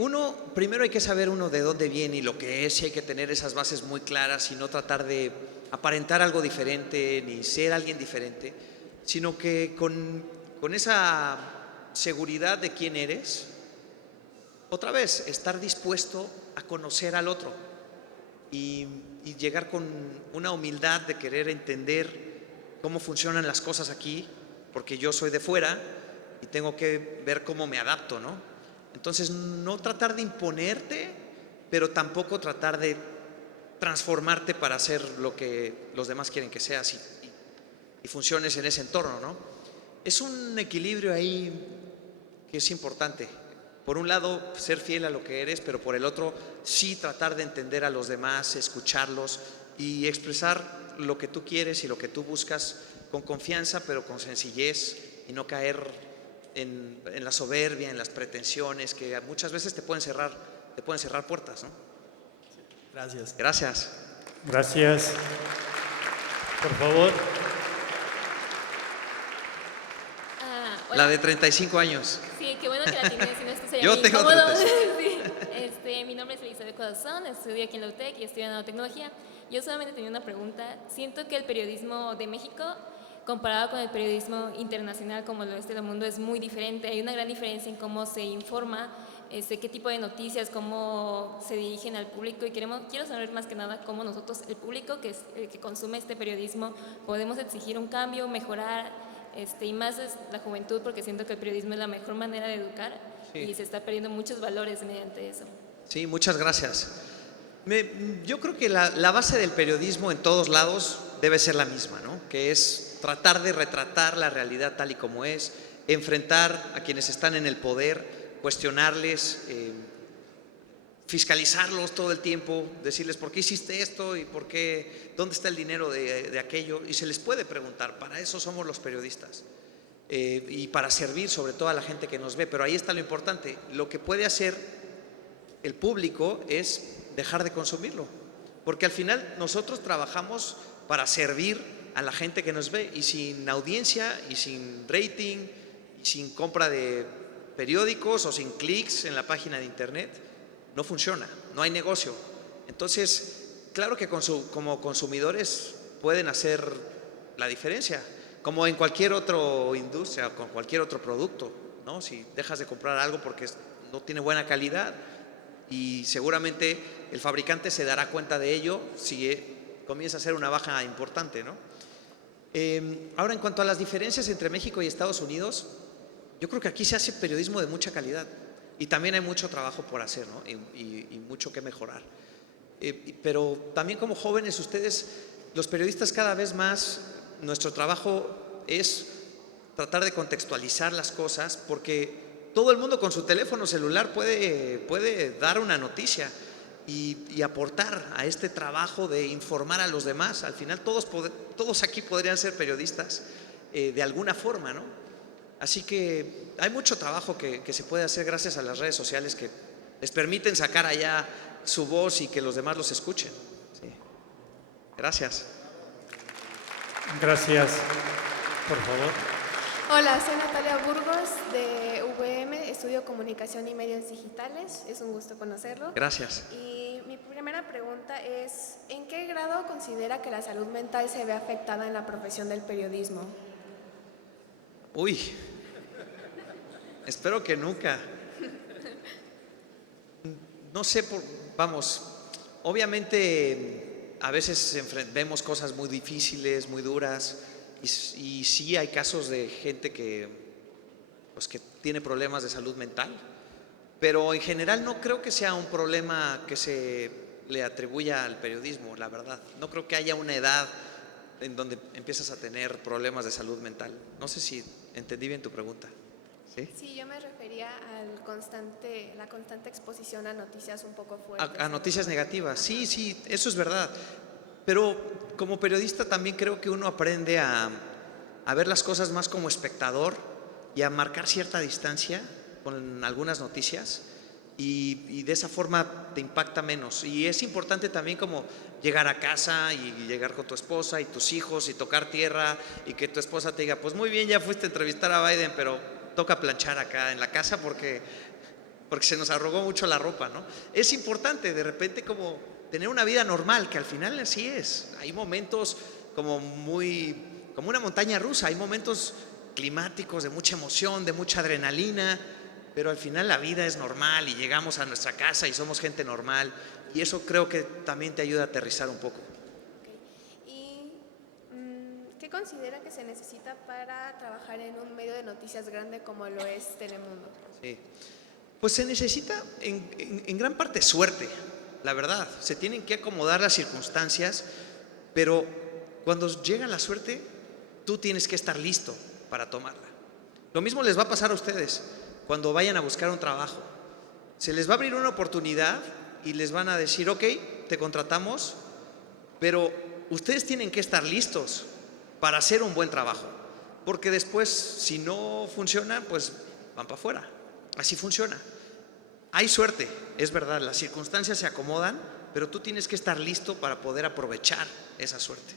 primero hay que saber de dónde viene y lo que es, y hay que tener esas bases muy claras y no tratar de aparentar algo diferente ni ser alguien diferente, sino que con esa seguridad de quién eres, otra vez, estar dispuesto a conocer al otro y llegar con una humildad de querer entender cómo funcionan las cosas aquí, porque yo soy de fuera y tengo que ver cómo me adapto, ¿no? Entonces, no tratar de imponerte, pero tampoco tratar de transformarte para hacer lo que los demás quieren que seas y funciones en ese entorno, ¿no? Es un equilibrio ahí que es importante. Por un lado, ser fiel a lo que eres, pero por el otro, sí tratar de entender a los demás, escucharlos y expresar lo que tú quieres y lo que tú buscas con confianza, pero con sencillez, y no caer en la soberbia, en las pretensiones, que muchas veces te pueden cerrar puertas, ¿no? Gracias. Gracias. Gracias. Por favor. Hola. La de 35 años. Sí, qué bueno que la tienes, si no esto sería Yo muy tengo incómodo. 35. Sí. Mi nombre es Elizabeth Corazón, estudio aquí en la UTEC y estudio nanotecnología. Yo solamente tenía una pregunta. Siento que el periodismo de México, comparado con el periodismo internacional como lo es del mundo, es muy diferente. Hay una gran diferencia en cómo se informa, qué tipo de noticias, cómo se dirigen al público, y quiero saber más que nada cómo nosotros, el público que es el que consume este periodismo, podemos exigir un cambio, mejorar, y más es la juventud, porque siento que el periodismo es la mejor manera de educar, sí, y se está perdiendo muchos valores mediante eso. Sí, muchas gracias. Yo creo que la base del periodismo en todos lados debe ser la misma, ¿no? Que es tratar de retratar la realidad tal y como es, enfrentar a quienes están en el poder, cuestionarles, fiscalizarlos todo el tiempo, decirles por qué hiciste esto y por qué, dónde está el dinero de aquello, y se les puede preguntar. Para eso somos los periodistas, y para servir sobre todo a la gente que nos ve. Pero ahí está lo importante: lo que puede hacer el público es dejar de consumirlo, porque al final nosotros trabajamos para servir a la gente que nos ve, y sin audiencia y sin rating y sin compra de periódicos o sin clics en la página de internet no funciona, no hay negocio. Entonces, claro que como consumidores pueden hacer la diferencia, como en cualquier otra industria o con cualquier otro producto, ¿no? Si dejas de comprar algo porque no tiene buena calidad, y seguramente el fabricante se dará cuenta de ello si comienza a hacer una baja importante, ¿no? Ahora, en cuanto a las diferencias entre México y Estados Unidos, yo creo que aquí se hace periodismo de mucha calidad y también hay mucho trabajo por hacer, ¿no? y mucho que mejorar. Pero también, como jóvenes, ustedes, los periodistas, cada vez más nuestro trabajo es tratar de contextualizar las cosas, porque todo el mundo con su teléfono celular puede dar una noticia y aportar a este trabajo de informar a los demás. Al final todos aquí podrían ser periodistas de alguna forma, ¿no? Así que hay mucho trabajo que se puede hacer gracias a las redes sociales, que les permiten sacar allá su voz y que los demás los escuchen. Sí. Gracias. Gracias. Por favor. Hola, soy Natalia Burgos de VM, estudio Comunicación y Medios Digitales. Es un gusto conocerlo. Gracias. Y mi primera pregunta es, ¿en qué grado considera que la salud mental se ve afectada en la profesión del periodismo? Uy, espero que nunca. No sé, vamos, obviamente a veces vemos cosas muy difíciles, muy duras, y sí hay casos de gente que tiene problemas de salud mental, pero en general no creo que sea un problema que se le atribuya al periodismo, la verdad. No creo que haya una edad en donde empiezas a tener problemas de salud mental. No sé si entendí bien tu pregunta. ¿Sí? Sí, yo me refería a la constante exposición a noticias un poco fuertes. A noticias negativas, sí, eso es verdad. Pero como periodista también creo que uno aprende a ver las cosas más como espectador y a marcar cierta distancia con algunas noticias, y de esa forma te impacta menos. Y es importante también como llegar a casa y llegar con tu esposa y tus hijos y tocar tierra, y que tu esposa te diga, pues muy bien, ya fuiste a entrevistar a Biden, pero toca planchar acá en la casa porque porque se nos arrugó mucho la ropa, ¿no? Es importante de repente como tener una vida normal, que al final así es. Hay momentos como una montaña rusa, hay momentos climáticos de mucha emoción, de mucha adrenalina, pero al final la vida es normal y llegamos a nuestra casa y somos gente normal, y eso creo que también te ayuda a aterrizar un poco. ¿Y qué considera que se necesita para trabajar en un medio de noticias grande como lo es Telemundo? Sí. Pues se necesita en gran parte suerte, la verdad. Se tienen que acomodar las circunstancias, pero cuando llega la suerte, tú tienes que estar listo para tomarla. Lo mismo les va a pasar a ustedes cuando vayan a buscar un trabajo. Se les va a abrir una oportunidad y les van a decir, ok, te contratamos, pero ustedes tienen que estar listos para hacer un buen trabajo, porque después, si no funciona, pues van para afuera. Así funciona. Hay suerte, es verdad, las circunstancias se acomodan, pero tú tienes que estar listo para poder aprovechar esa suerte.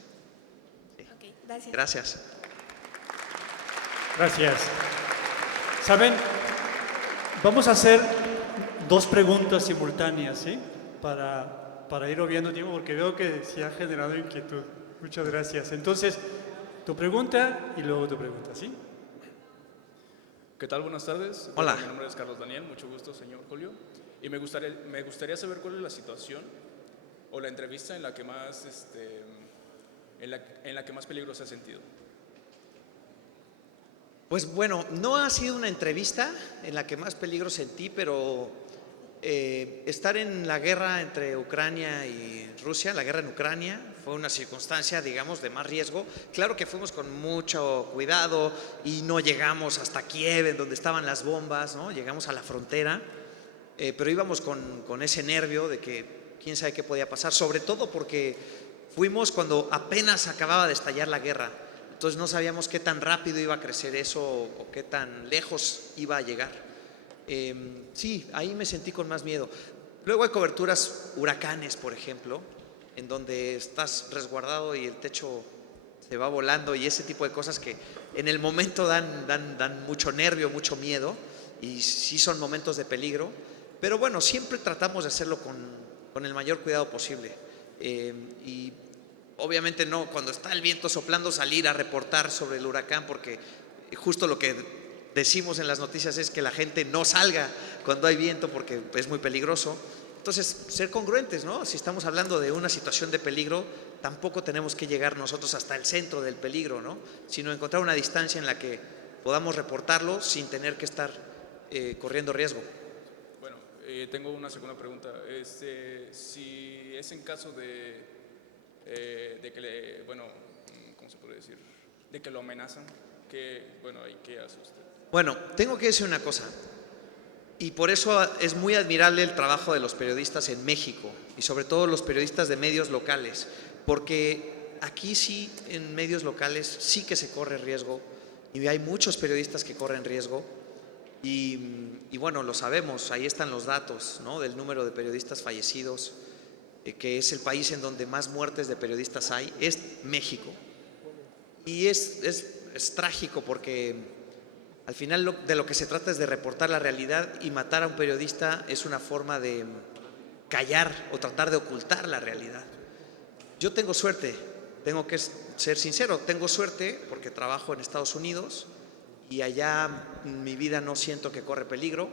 Sí. Okay, gracias. Gracias. Gracias. ¿Saben? Vamos a hacer 2 preguntas simultáneas, ¿sí? Para ir obviando tiempo, porque veo que se ha generado inquietud. Muchas gracias. Entonces, tu pregunta y luego tu pregunta, ¿sí? ¿Qué tal? Buenas tardes. Hola. Mi nombre es Carlos Daniel, mucho gusto, señor Julio. Y me gustaría saber cuál es la situación o la entrevista en la que más, en la que más peligro se ha sentido. Pues bueno, no ha sido una entrevista en la que más peligro sentí, pero estar en la guerra entre Ucrania y Rusia, la guerra en Ucrania, fue una circunstancia, digamos, de más riesgo. Claro que fuimos con mucho cuidado y no llegamos hasta Kiev, en donde estaban las bombas, ¿no? Llegamos a la frontera, pero íbamos con ese nervio de que quién sabe qué podía pasar, sobre todo porque fuimos cuando apenas acababa de estallar la guerra. Entonces no sabíamos qué tan rápido iba a crecer eso o qué tan lejos iba a llegar. Sí, ahí me sentí con más miedo. Luego hay coberturas huracanes, por ejemplo, en donde estás resguardado y el techo se va volando y ese tipo de cosas que en el momento dan mucho nervio, mucho miedo, y sí son momentos de peligro. Pero bueno, siempre tratamos de hacerlo con el mayor cuidado posible. Y obviamente no, cuando está el viento soplando, salir a reportar sobre el huracán, porque justo lo que decimos en las noticias es que la gente no salga cuando hay viento porque es muy peligroso. Entonces, ser congruentes, ¿no? Si estamos hablando de una situación de peligro, tampoco tenemos que llegar nosotros hasta el centro del peligro, ¿no? Sino encontrar una distancia en la que podamos reportarlo sin tener que estar corriendo riesgo. Bueno, tengo una segunda pregunta. Si es en caso de que ¿cómo se puede decir? De que lo amenazan, ¿qué hace usted? Bueno, tengo que decir una cosa, y por eso es muy admirable el trabajo de los periodistas en México, y sobre todo los periodistas de medios locales, porque aquí sí, en medios locales, sí que se corre riesgo, y hay muchos periodistas que corren riesgo, y bueno, lo sabemos, ahí están los datos, ¿no? Del número de periodistas fallecidos, que es el país en donde más muertes de periodistas hay, es México. Y es trágico porque al final de lo que se trata es de reportar la realidad, y matar a un periodista es una forma de callar o tratar de ocultar la realidad. Yo tengo suerte, tengo que ser sincero, tengo suerte porque trabajo en Estados Unidos y allá mi vida no siento que corre peligro.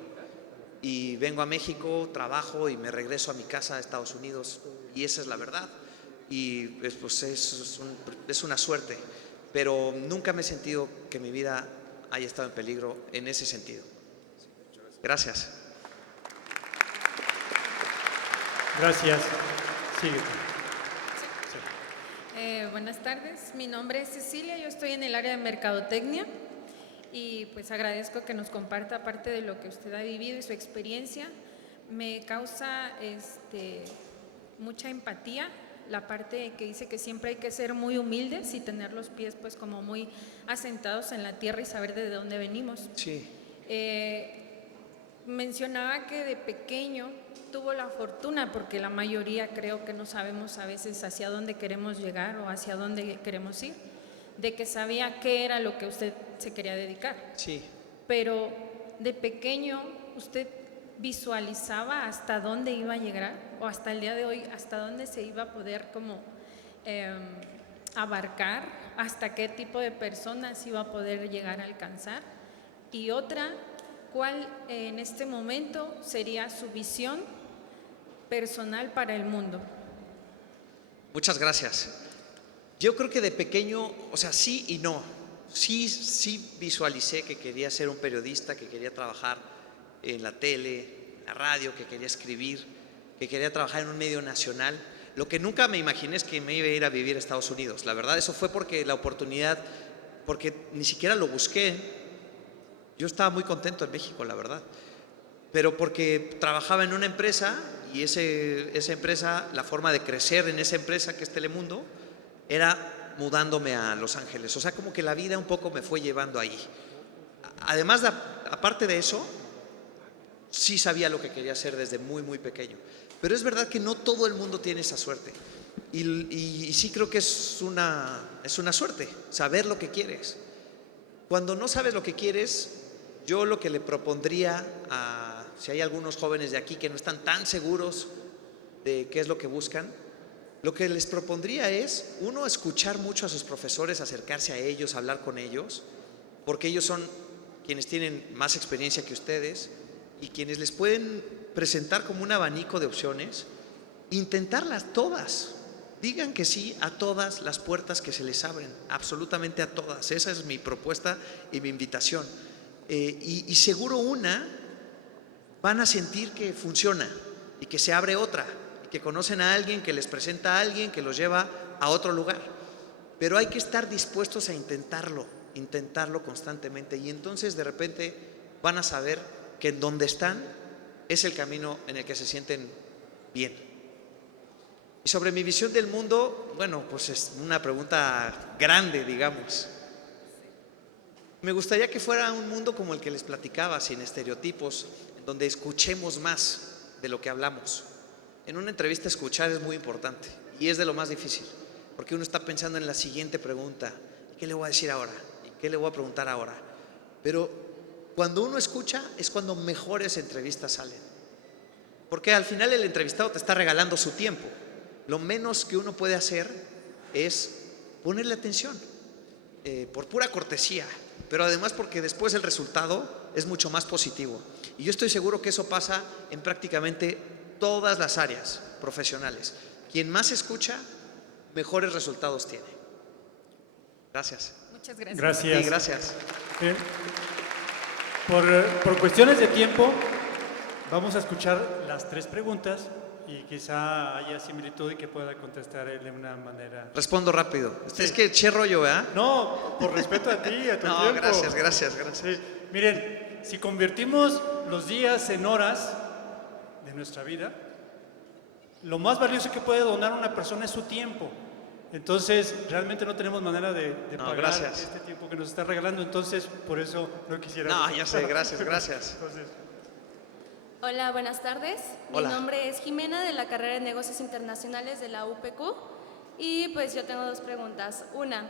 Y vengo a México, trabajo y me regreso a mi casa a Estados Unidos, y esa es la verdad. Y pues es una suerte, pero nunca me he sentido que mi vida haya estado en peligro en ese sentido. Gracias. Gracias. Sigue. Buenas tardes, mi nombre es Cecilia, yo estoy en el área de mercadotecnia. Y pues agradezco que nos comparta parte de lo que usted ha vivido y su experiencia. Me causa mucha empatía la parte que dice que siempre hay que ser muy humildes y tener los pies pues como muy asentados en la tierra y saber de dónde venimos. Sí. Mencionaba que de pequeño tuvo la fortuna, porque la mayoría creo que no sabemos a veces hacia dónde queremos llegar o hacia dónde queremos ir, de que sabía qué era lo que usted se quería dedicar. Sí. Pero de pequeño usted visualizaba hasta dónde iba a llegar, o hasta el día de hoy, hasta dónde se iba a poder como abarcar, hasta qué tipo de personas iba a poder llegar a alcanzar. Y otra, ¿cuál en este momento sería su visión personal para el mundo? Muchas gracias. Yo creo que de pequeño, o sea, sí y no. Sí visualicé que quería ser un periodista, que quería trabajar en la tele, en la radio, que quería escribir, que quería trabajar en un medio nacional. Lo que nunca me imaginé es que me iba a ir a vivir a Estados Unidos. La verdad, eso fue porque la oportunidad, porque ni siquiera lo busqué. Yo estaba muy contento en México, la verdad. Pero porque trabajaba en una empresa y esa empresa, la forma de crecer en esa empresa que es Telemundo, era mudándome a Los Ángeles. O sea, como que la vida un poco me fue llevando ahí. Además, aparte de eso, sí sabía lo que quería hacer desde muy, muy pequeño. Pero es verdad que no todo el mundo tiene esa suerte. Y sí creo que es una suerte, saber lo que quieres. Cuando no sabes lo que quieres, yo lo que le propondría si hay algunos jóvenes de aquí que no están tan seguros de qué es lo que buscan, lo que les propondría es, uno, escuchar mucho a sus profesores, acercarse a ellos, hablar con ellos, porque ellos son quienes tienen más experiencia que ustedes y quienes les pueden presentar como un abanico de opciones, intentarlas todas. Digan que sí a todas las puertas que se les abren, absolutamente a todas. Esa es mi propuesta y mi invitación. Y seguro van a sentir que funciona y que se abre otra, y que conocen a alguien, que les presenta a alguien, que los lleva a otro lugar. Pero hay que estar dispuestos a intentarlo constantemente, y entonces de repente van a saber que en donde están es el camino en el que se sienten bien. Y sobre mi visión del mundo, bueno, pues es una pregunta grande, digamos. Me gustaría que fuera un mundo como el que les platicaba, sin estereotipos, en donde escuchemos más de lo que hablamos. En una entrevista escuchar es muy importante y es de lo más difícil, porque uno está pensando en la siguiente pregunta: ¿qué le voy a decir ahora? ¿Y qué le voy a preguntar ahora? Pero cuando uno escucha es cuando mejores entrevistas salen, porque al final el entrevistado te está regalando su tiempo. Lo menos que uno puede hacer es ponerle atención, por pura cortesía, pero además porque después el resultado es mucho más positivo. Y yo estoy seguro que eso pasa en prácticamente todas las áreas profesionales. Quien más escucha, mejores resultados tiene. Gracias. Muchas gracias. Gracias. Sí, gracias. Bien. Por cuestiones de tiempo, vamos a escuchar las 3 preguntas y quizá haya similitud y que pueda contestar él de una manera. Respondo rápido. Sí. Es que eché rollo, ¿verdad? No, por respeto a ti, a tu No, tiempo. gracias. Sí. Miren, si convertimos los días en horas de nuestra vida, lo más valioso que puede donar una persona es su tiempo. Entonces, realmente no tenemos manera de pagar este tiempo que nos está regalando. Entonces, por eso no quisiera... No, ya sé, gracias. Entonces, hola, buenas tardes. Hola. Mi nombre es Jimena, de la carrera de Negocios Internacionales de la UPQ. Y pues yo tengo 2 preguntas. Una,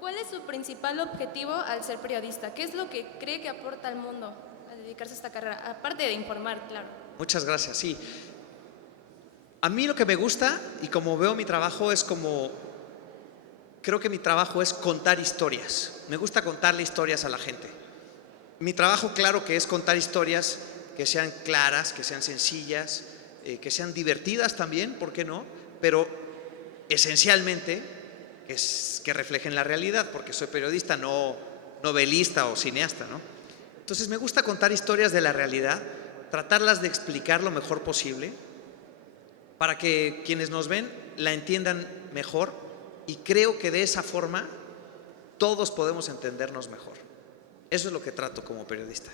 ¿cuál es su principal objetivo al ser periodista? ¿Qué es lo que cree que aporta al mundo al dedicarse a esta carrera? Aparte de informar, claro. Muchas gracias, sí. A mí lo que me gusta y como veo mi trabajo es creo que mi trabajo es contar historias. Me gusta contarle historias a la gente. Mi trabajo, claro que es contar historias que sean claras, que sean sencillas, que sean divertidas también, ¿por qué no? Pero esencialmente que reflejen la realidad, porque soy periodista, no novelista o cineasta, ¿no? Entonces me gusta contar historias de la realidad, tratarlas de explicar lo mejor posible, para que quienes nos ven la entiendan mejor, y creo que de esa forma todos podemos entendernos mejor. Eso es lo que trato como periodista.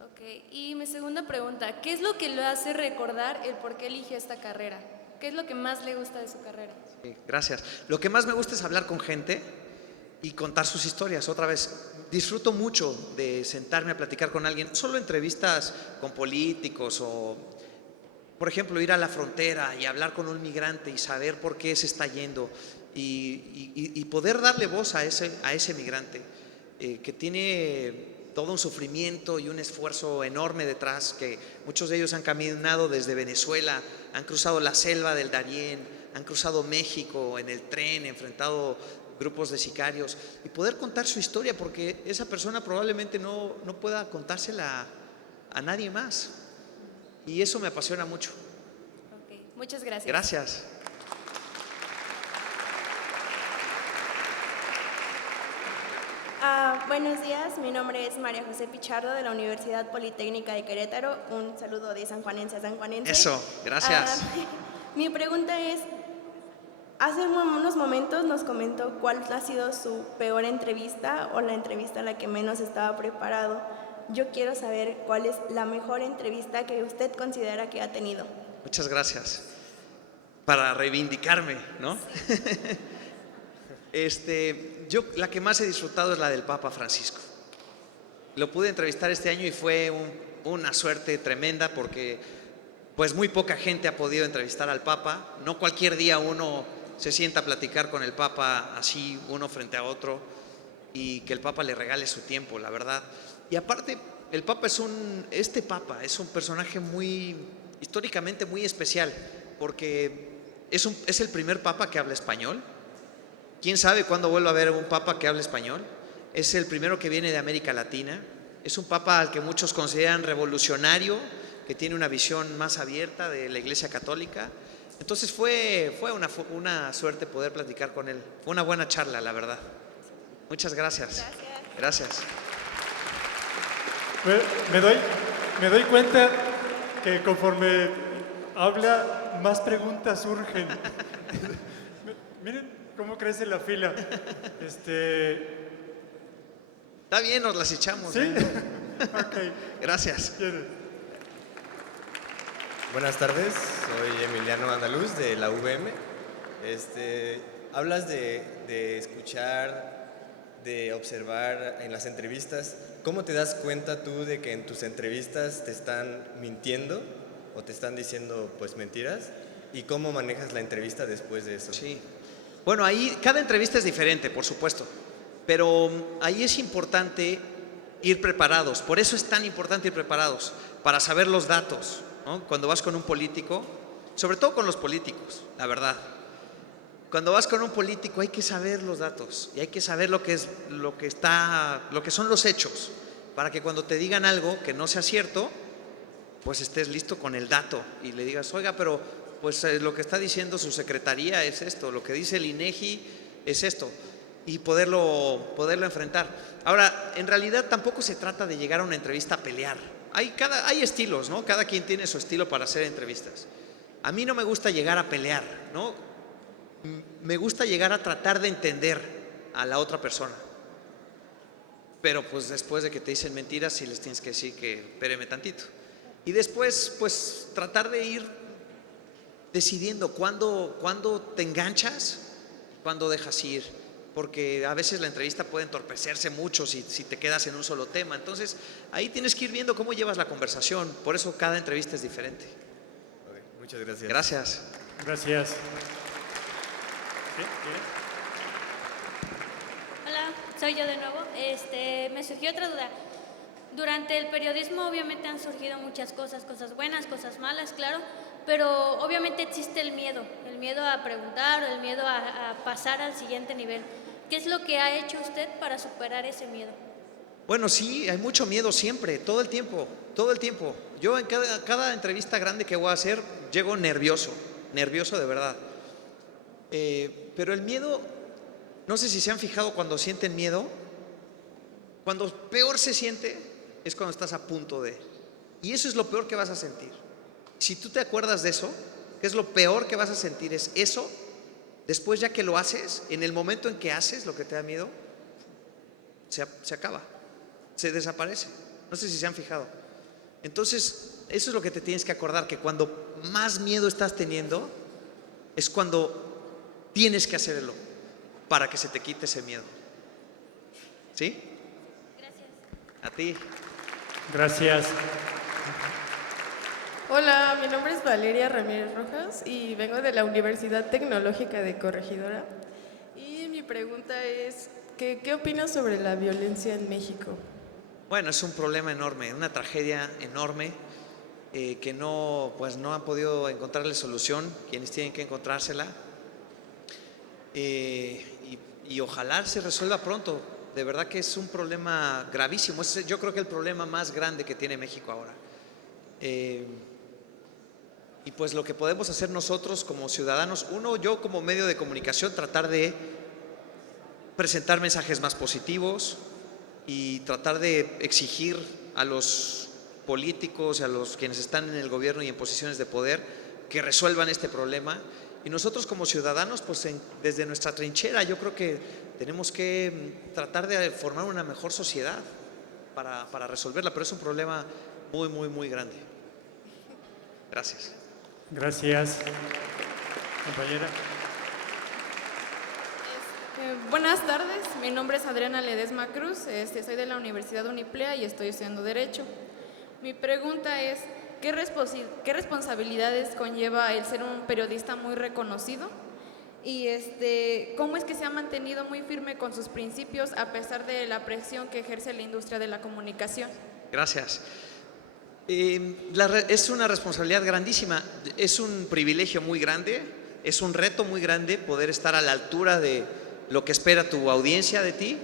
Ok, y mi segunda pregunta, ¿qué es lo que le hace recordar el por qué eligió esta carrera? ¿Qué es lo que más le gusta de su carrera? Sí, gracias. Lo que más me gusta es hablar con gente y contar sus historias. Otra vez, disfruto mucho de sentarme a platicar con alguien, solo entrevistas con políticos o, por ejemplo, ir a la frontera y hablar con un migrante y saber por qué se está yendo y poder darle voz a ese migrante que tiene todo un sufrimiento y un esfuerzo enorme detrás, que muchos de ellos han caminado desde Venezuela, han cruzado la selva del Darién, han cruzado México en el tren, enfrentado grupos de sicarios, y poder contar su historia, porque esa persona probablemente no pueda contársela a nadie más. Y eso me apasiona mucho. Okay. Muchas gracias. Gracias. Buenos días, mi nombre es María José Pichardo de la Universidad Politécnica de Querétaro. Un saludo de sanjuanense a sanjuanense. Eso, gracias. Mi pregunta es, hace unos momentos nos comentó cuál ha sido su peor entrevista o la entrevista a la que menos estaba preparado. Yo quiero saber cuál es la mejor entrevista que usted considera que ha tenido. Muchas gracias. Para reivindicarme, ¿no? Yo la que más he disfrutado es la del Papa Francisco. Lo pude entrevistar este año y fue una suerte tremenda, porque pues muy poca gente ha podido entrevistar al Papa. No cualquier día uno se sienta a platicar con el Papa así, uno frente a otro, y que el Papa le regale su tiempo, la verdad. Y aparte, el Papa este Papa es un personaje históricamente muy especial, porque es el primer Papa que habla español. ¿Quién sabe cuándo vuelva a haber un Papa que hable español? Es el primero que viene de América Latina. Es un Papa al que muchos consideran revolucionario, que tiene una visión más abierta de la Iglesia Católica. Entonces fue una suerte poder platicar con él. Fue una buena charla, la verdad. Muchas gracias. Gracias. Me doy cuenta que conforme habla, más preguntas surgen. Miren cómo crece la fila. Está bien, nos las echamos. ¿Sí? Okay. Gracias. Buenas tardes, soy Emiliano Andaluz de la UVM. Hablas de escuchar, de observar en las entrevistas. ¿Cómo te das cuenta tú de que en tus entrevistas te están mintiendo o te están diciendo pues mentiras? ¿Y cómo manejas la entrevista después de eso? Sí. Bueno, ahí cada entrevista es diferente, por supuesto, pero ahí es importante ir preparados. Por eso es tan importante ir preparados, para saber los datos, ¿no? Cuando vas con un político, sobre todo con los políticos, la verdad. Cuando vas con un político hay que saber los datos y hay que saber lo que son los hechos, para que cuando te digan algo que no sea cierto, pues estés listo con el dato y le digas, oiga, pero pues lo que está diciendo su secretaría es esto, lo que dice el INEGI es esto, y poderlo enfrentar. Ahora, en realidad tampoco se trata de llegar a una entrevista a pelear. Hay estilos, ¿no? Cada quien tiene su estilo para hacer entrevistas. A mí no me gusta llegar a pelear, ¿no? Me gusta llegar a tratar de entender a la otra persona. Pero pues después de que te dicen mentiras, sí les tienes que decir que espéreme tantito. Y después, pues tratar de ir decidiendo cuándo te enganchas, cuándo dejas ir, porque a veces la entrevista puede entorpecerse mucho si te quedas en un solo tema. Entonces ahí tienes que ir viendo cómo llevas la conversación. Por eso cada entrevista es diferente. Okay, muchas gracias. Gracias. Gracias. Hola, soy yo de nuevo. Me surgió otra duda. Durante el periodismo obviamente han surgido muchas cosas buenas, cosas malas, claro, pero obviamente existe el miedo a preguntar, el miedo a pasar al siguiente nivel. ¿Qué es lo que ha hecho usted para superar ese miedo? Bueno, sí, hay mucho miedo siempre, todo el tiempo. Yo en cada entrevista grande que voy a hacer, llego nervioso de verdad. Pero el miedo, no sé si se han fijado cuando sienten miedo, cuando peor se siente es cuando estás a punto de. Y eso es lo peor que vas a sentir. Si tú te acuerdas de eso, que es lo peor que vas a sentir, es eso, después ya que lo haces, en el momento en que haces lo que te da miedo, se acaba, se desaparece. No sé si se han fijado. Entonces, eso es lo que te tienes que acordar, que cuando más miedo estás teniendo, es cuando tienes que hacerlo para que se te quite ese miedo. ¿Sí? Gracias. A ti. Gracias. Hola, mi nombre es Valeria Ramírez Rojas y vengo de la Universidad Tecnológica de Corregidora. Y mi pregunta es, ¿qué opinas sobre la violencia en México? Bueno, es un problema enorme, una tragedia enorme que no, pues no han podido encontrarle solución, quienes tienen que encontrársela. Y ojalá se resuelva pronto. De verdad que es un problema gravísimo. Yo creo que el problema más grande que tiene México ahora. Y pues lo que podemos hacer nosotros como ciudadanos, yo como medio de comunicación, tratar de presentar mensajes más positivos y tratar de exigir a los políticos y a los quienes están en el gobierno y en posiciones de poder que resuelvan este problema. Y nosotros como ciudadanos, pues desde nuestra trinchera, yo creo que tenemos que tratar de formar una mejor sociedad para resolverla, pero es un problema muy, muy, muy grande. Gracias. Gracias. Compañera. Buenas tardes, mi nombre es Adriana Ledesma Cruz, soy de la Universidad Uniplea y estoy estudiando Derecho. Mi pregunta es, ¿qué responsabilidades conlleva el ser un periodista muy reconocido? Y ¿cómo es que se ha mantenido muy firme con sus principios a pesar de la presión que ejerce la industria de la comunicación? Gracias. Es una responsabilidad grandísima, es un privilegio muy grande, es un reto muy grande poder estar a la altura de lo que espera tu audiencia de ti,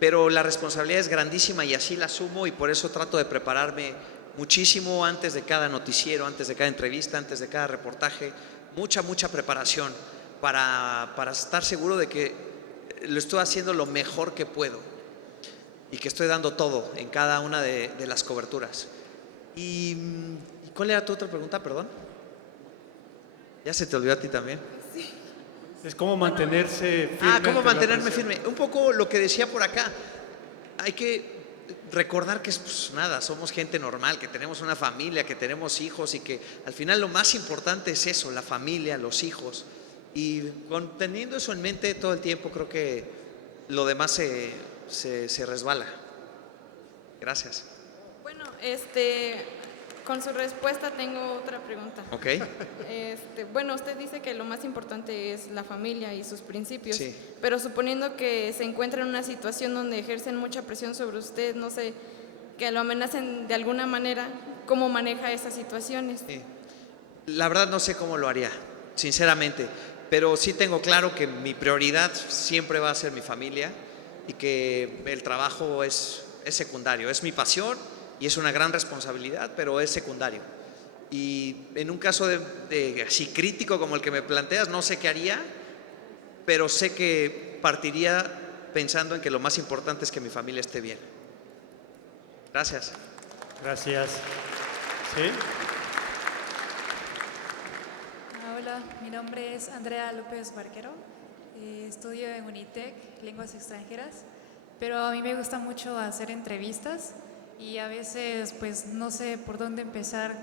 pero la responsabilidad es grandísima y así la asumo y por eso trato de prepararme muchísimo antes de cada noticiero, antes de cada entrevista, antes de cada reportaje, mucha preparación para estar seguro de que lo estoy haciendo lo mejor que puedo y que estoy dando todo en cada una de las coberturas. ¿Y cuál era tu otra pregunta, perdón? ¿Ya se te olvidó a ti también? Sí. Es cómo mantenerse firme. ¿Cómo mantenerme firme? Un poco lo que decía por acá. Hay que recordar que pues, nada, somos gente normal, que tenemos una familia, que tenemos hijos y que al final lo más importante es eso, la familia, los hijos. Y teniendo eso en mente todo el tiempo, creo que lo demás se resbala. Gracias. Bueno, con su respuesta tengo otra pregunta. Ok. Bueno, usted dice que lo más importante es la familia y sus principios, sí. Pero suponiendo que se encuentra en una situación donde ejercen mucha presión sobre usted, no sé, que lo amenacen de alguna manera, ¿cómo maneja esas situaciones? Sí. La verdad no sé cómo lo haría, sinceramente, pero sí tengo claro que mi prioridad siempre va a ser mi familia y que el trabajo es secundario, es mi pasión y es una gran responsabilidad, pero es secundario. Y en un caso así crítico como el que me planteas, no sé qué haría, pero sé que partiría pensando en que lo más importante es que mi familia esté bien. Gracias. Gracias. ¿Sí? Hola, mi nombre es Andrea López Barquero, estudio en Unitec, Lenguas Extranjeras, pero a mí me gusta mucho hacer entrevistas y a veces pues no sé por dónde empezar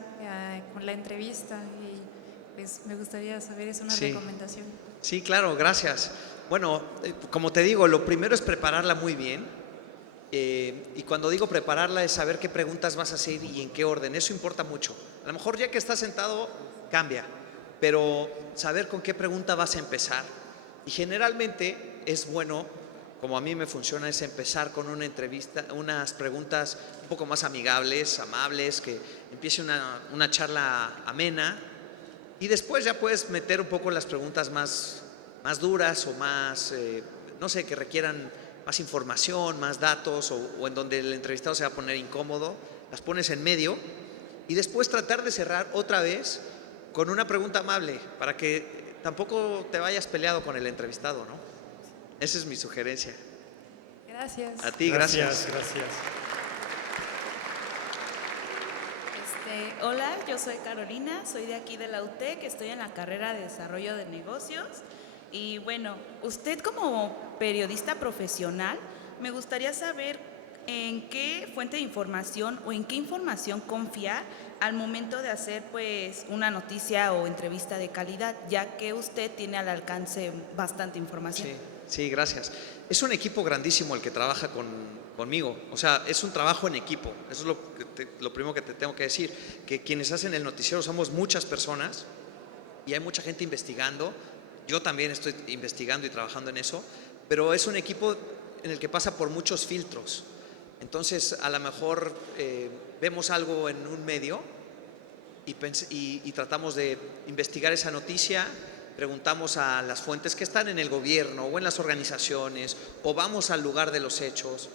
con la entrevista y pues me gustaría saber, es una recomendación. Sí, claro, gracias. Bueno, como te digo, lo primero es prepararla muy bien y cuando digo prepararla es saber qué preguntas vas a hacer y en qué orden, eso importa mucho. A lo mejor ya que estás sentado cambia, pero saber con qué pregunta vas a empezar. Y generalmente es bueno, como a mí me funciona, es empezar con una entrevista, unas preguntas un poco más amigables, amables, que empiece una charla amena y después ya puedes meter un poco las preguntas más duras o más, no sé, que requieran más información, más datos o en donde el entrevistado se va a poner incómodo, las pones en medio y después tratar de cerrar otra vez con una pregunta amable para que tampoco te vayas peleado con el entrevistado, ¿no? Esa es mi sugerencia. Gracias. A ti, gracias. Gracias. Hola, yo soy Carolina, soy de aquí de la UTEC, estoy en la carrera de Desarrollo de Negocios. Y bueno, usted como periodista profesional, me gustaría saber en qué fuente de información o en qué información confiar al momento de hacer pues una noticia o entrevista de calidad, ya que usted tiene al alcance bastante información. Sí, gracias. Es un equipo grandísimo el que trabaja conmigo, o sea, es un trabajo en equipo, eso es lo primero que te tengo que decir, que quienes hacen el noticiero somos muchas personas y hay mucha gente investigando, yo también estoy investigando y trabajando en eso, pero es un equipo en el que pasa por muchos filtros. Entonces, a lo mejor vemos algo en un medio y tratamos de investigar esa noticia, preguntamos a las fuentes que están en el gobierno o en las organizaciones, o vamos al lugar de los hechos.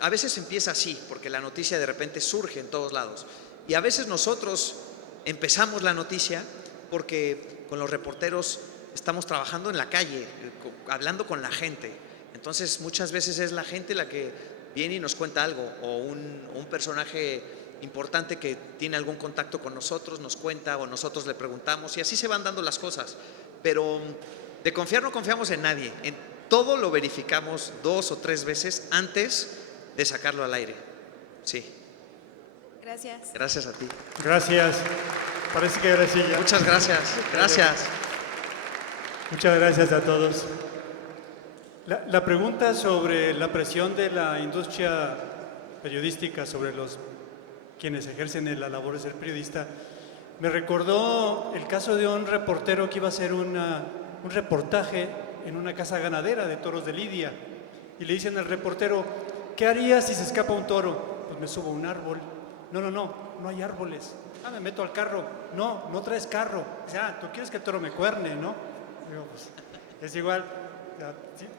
A veces empieza así, porque la noticia de repente surge en todos lados. Y a veces nosotros empezamos la noticia porque con los reporteros estamos trabajando en la calle, hablando con la gente. Entonces, muchas veces es la gente la que viene y nos cuenta algo, o un personaje importante que tiene algún contacto con nosotros, nos cuenta, o nosotros le preguntamos, y así se van dando las cosas. Pero de confiar no confiamos en nadie. En todo lo verificamos 2 o 3 veces antes de sacarlo al aire. Sí. Gracias. Gracias a ti. Gracias. Parece que ahora sí ya. Muchas gracias. Gracias. Muchas gracias a todos. La pregunta sobre la presión de la industria periodística sobre quienes ejercen la labor de ser periodista, me recordó el caso de un reportero que iba a hacer un reportaje en una casa ganadera de toros de Lidia. Y le dicen al reportero, ¿qué harías si se escapa un toro? Pues me subo a un árbol. No hay árboles. Me meto al carro. No traes carro. O sea, tú quieres que el toro me cuerne, ¿no? Digo, pues, es igual.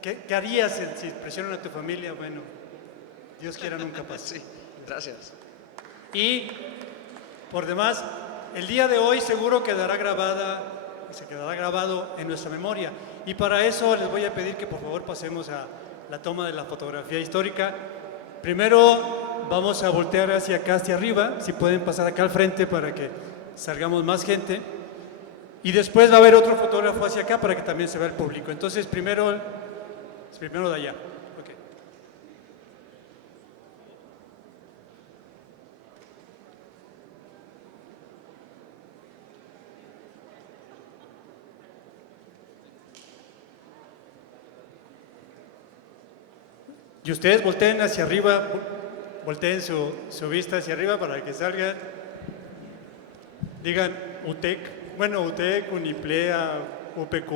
¿Qué harías si presionan a tu familia? Bueno, Dios quiera nunca pase. Sí, gracias. Y, por demás, el día de hoy seguro se quedará grabado en nuestra memoria. Y para eso les voy a pedir que por favor pasemos a la toma de la fotografía histórica. Primero vamos a voltear hacia acá, hacia arriba, si pueden pasar acá al frente para que salgamos más gente. Y después va a haber otro fotógrafo hacia acá para que también se vea el público. Entonces, primero de allá. Okay. Y ustedes volteen hacia arriba, volteen su vista hacia arriba para que salgan. Digan UTEC. Bueno, UTEC, Uniplea, UPQ.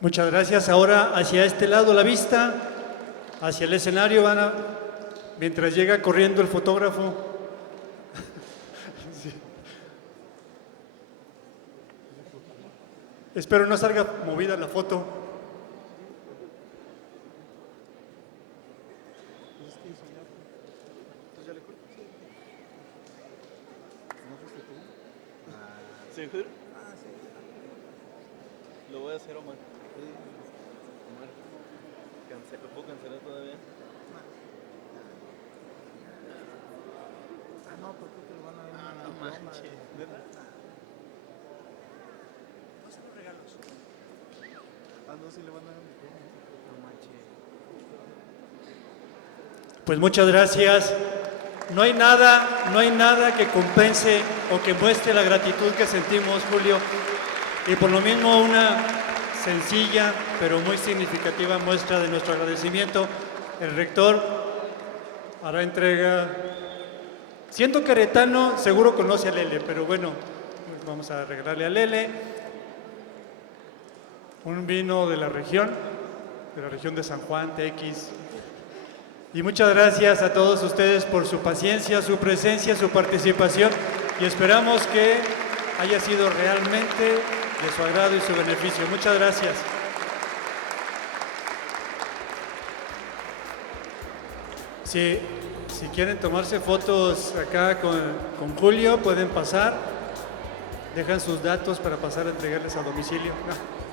Muchas gracias. Ahora hacia este lado la vista, hacia el escenario mientras llega corriendo el fotógrafo. Sí. Espero no salga movida la foto. ¿Seguro? Lo voy a hacer, Omar. ¿Lo puedo cancelar todavía? No, porque te lo van a dar. No manches. No se los regalos. No, si le van a dar un diploma. No manches. Pues muchas gracias. No hay nada que compense o que muestre la gratitud que sentimos, Julio. Y por lo mismo una sencilla pero muy significativa muestra de nuestro agradecimiento. El rector hará entrega. Siendo queretano, seguro conoce a Lele, pero bueno, pues vamos a regalarle a Lele un vino de la región de San Juan, TX. Y muchas gracias a todos ustedes por su paciencia, su presencia, su participación, y esperamos que haya sido realmente de su agrado y su beneficio. Muchas gracias. Si quieren tomarse fotos acá con Julio, pueden pasar. Dejan sus datos para pasar a entregarles a domicilio. No.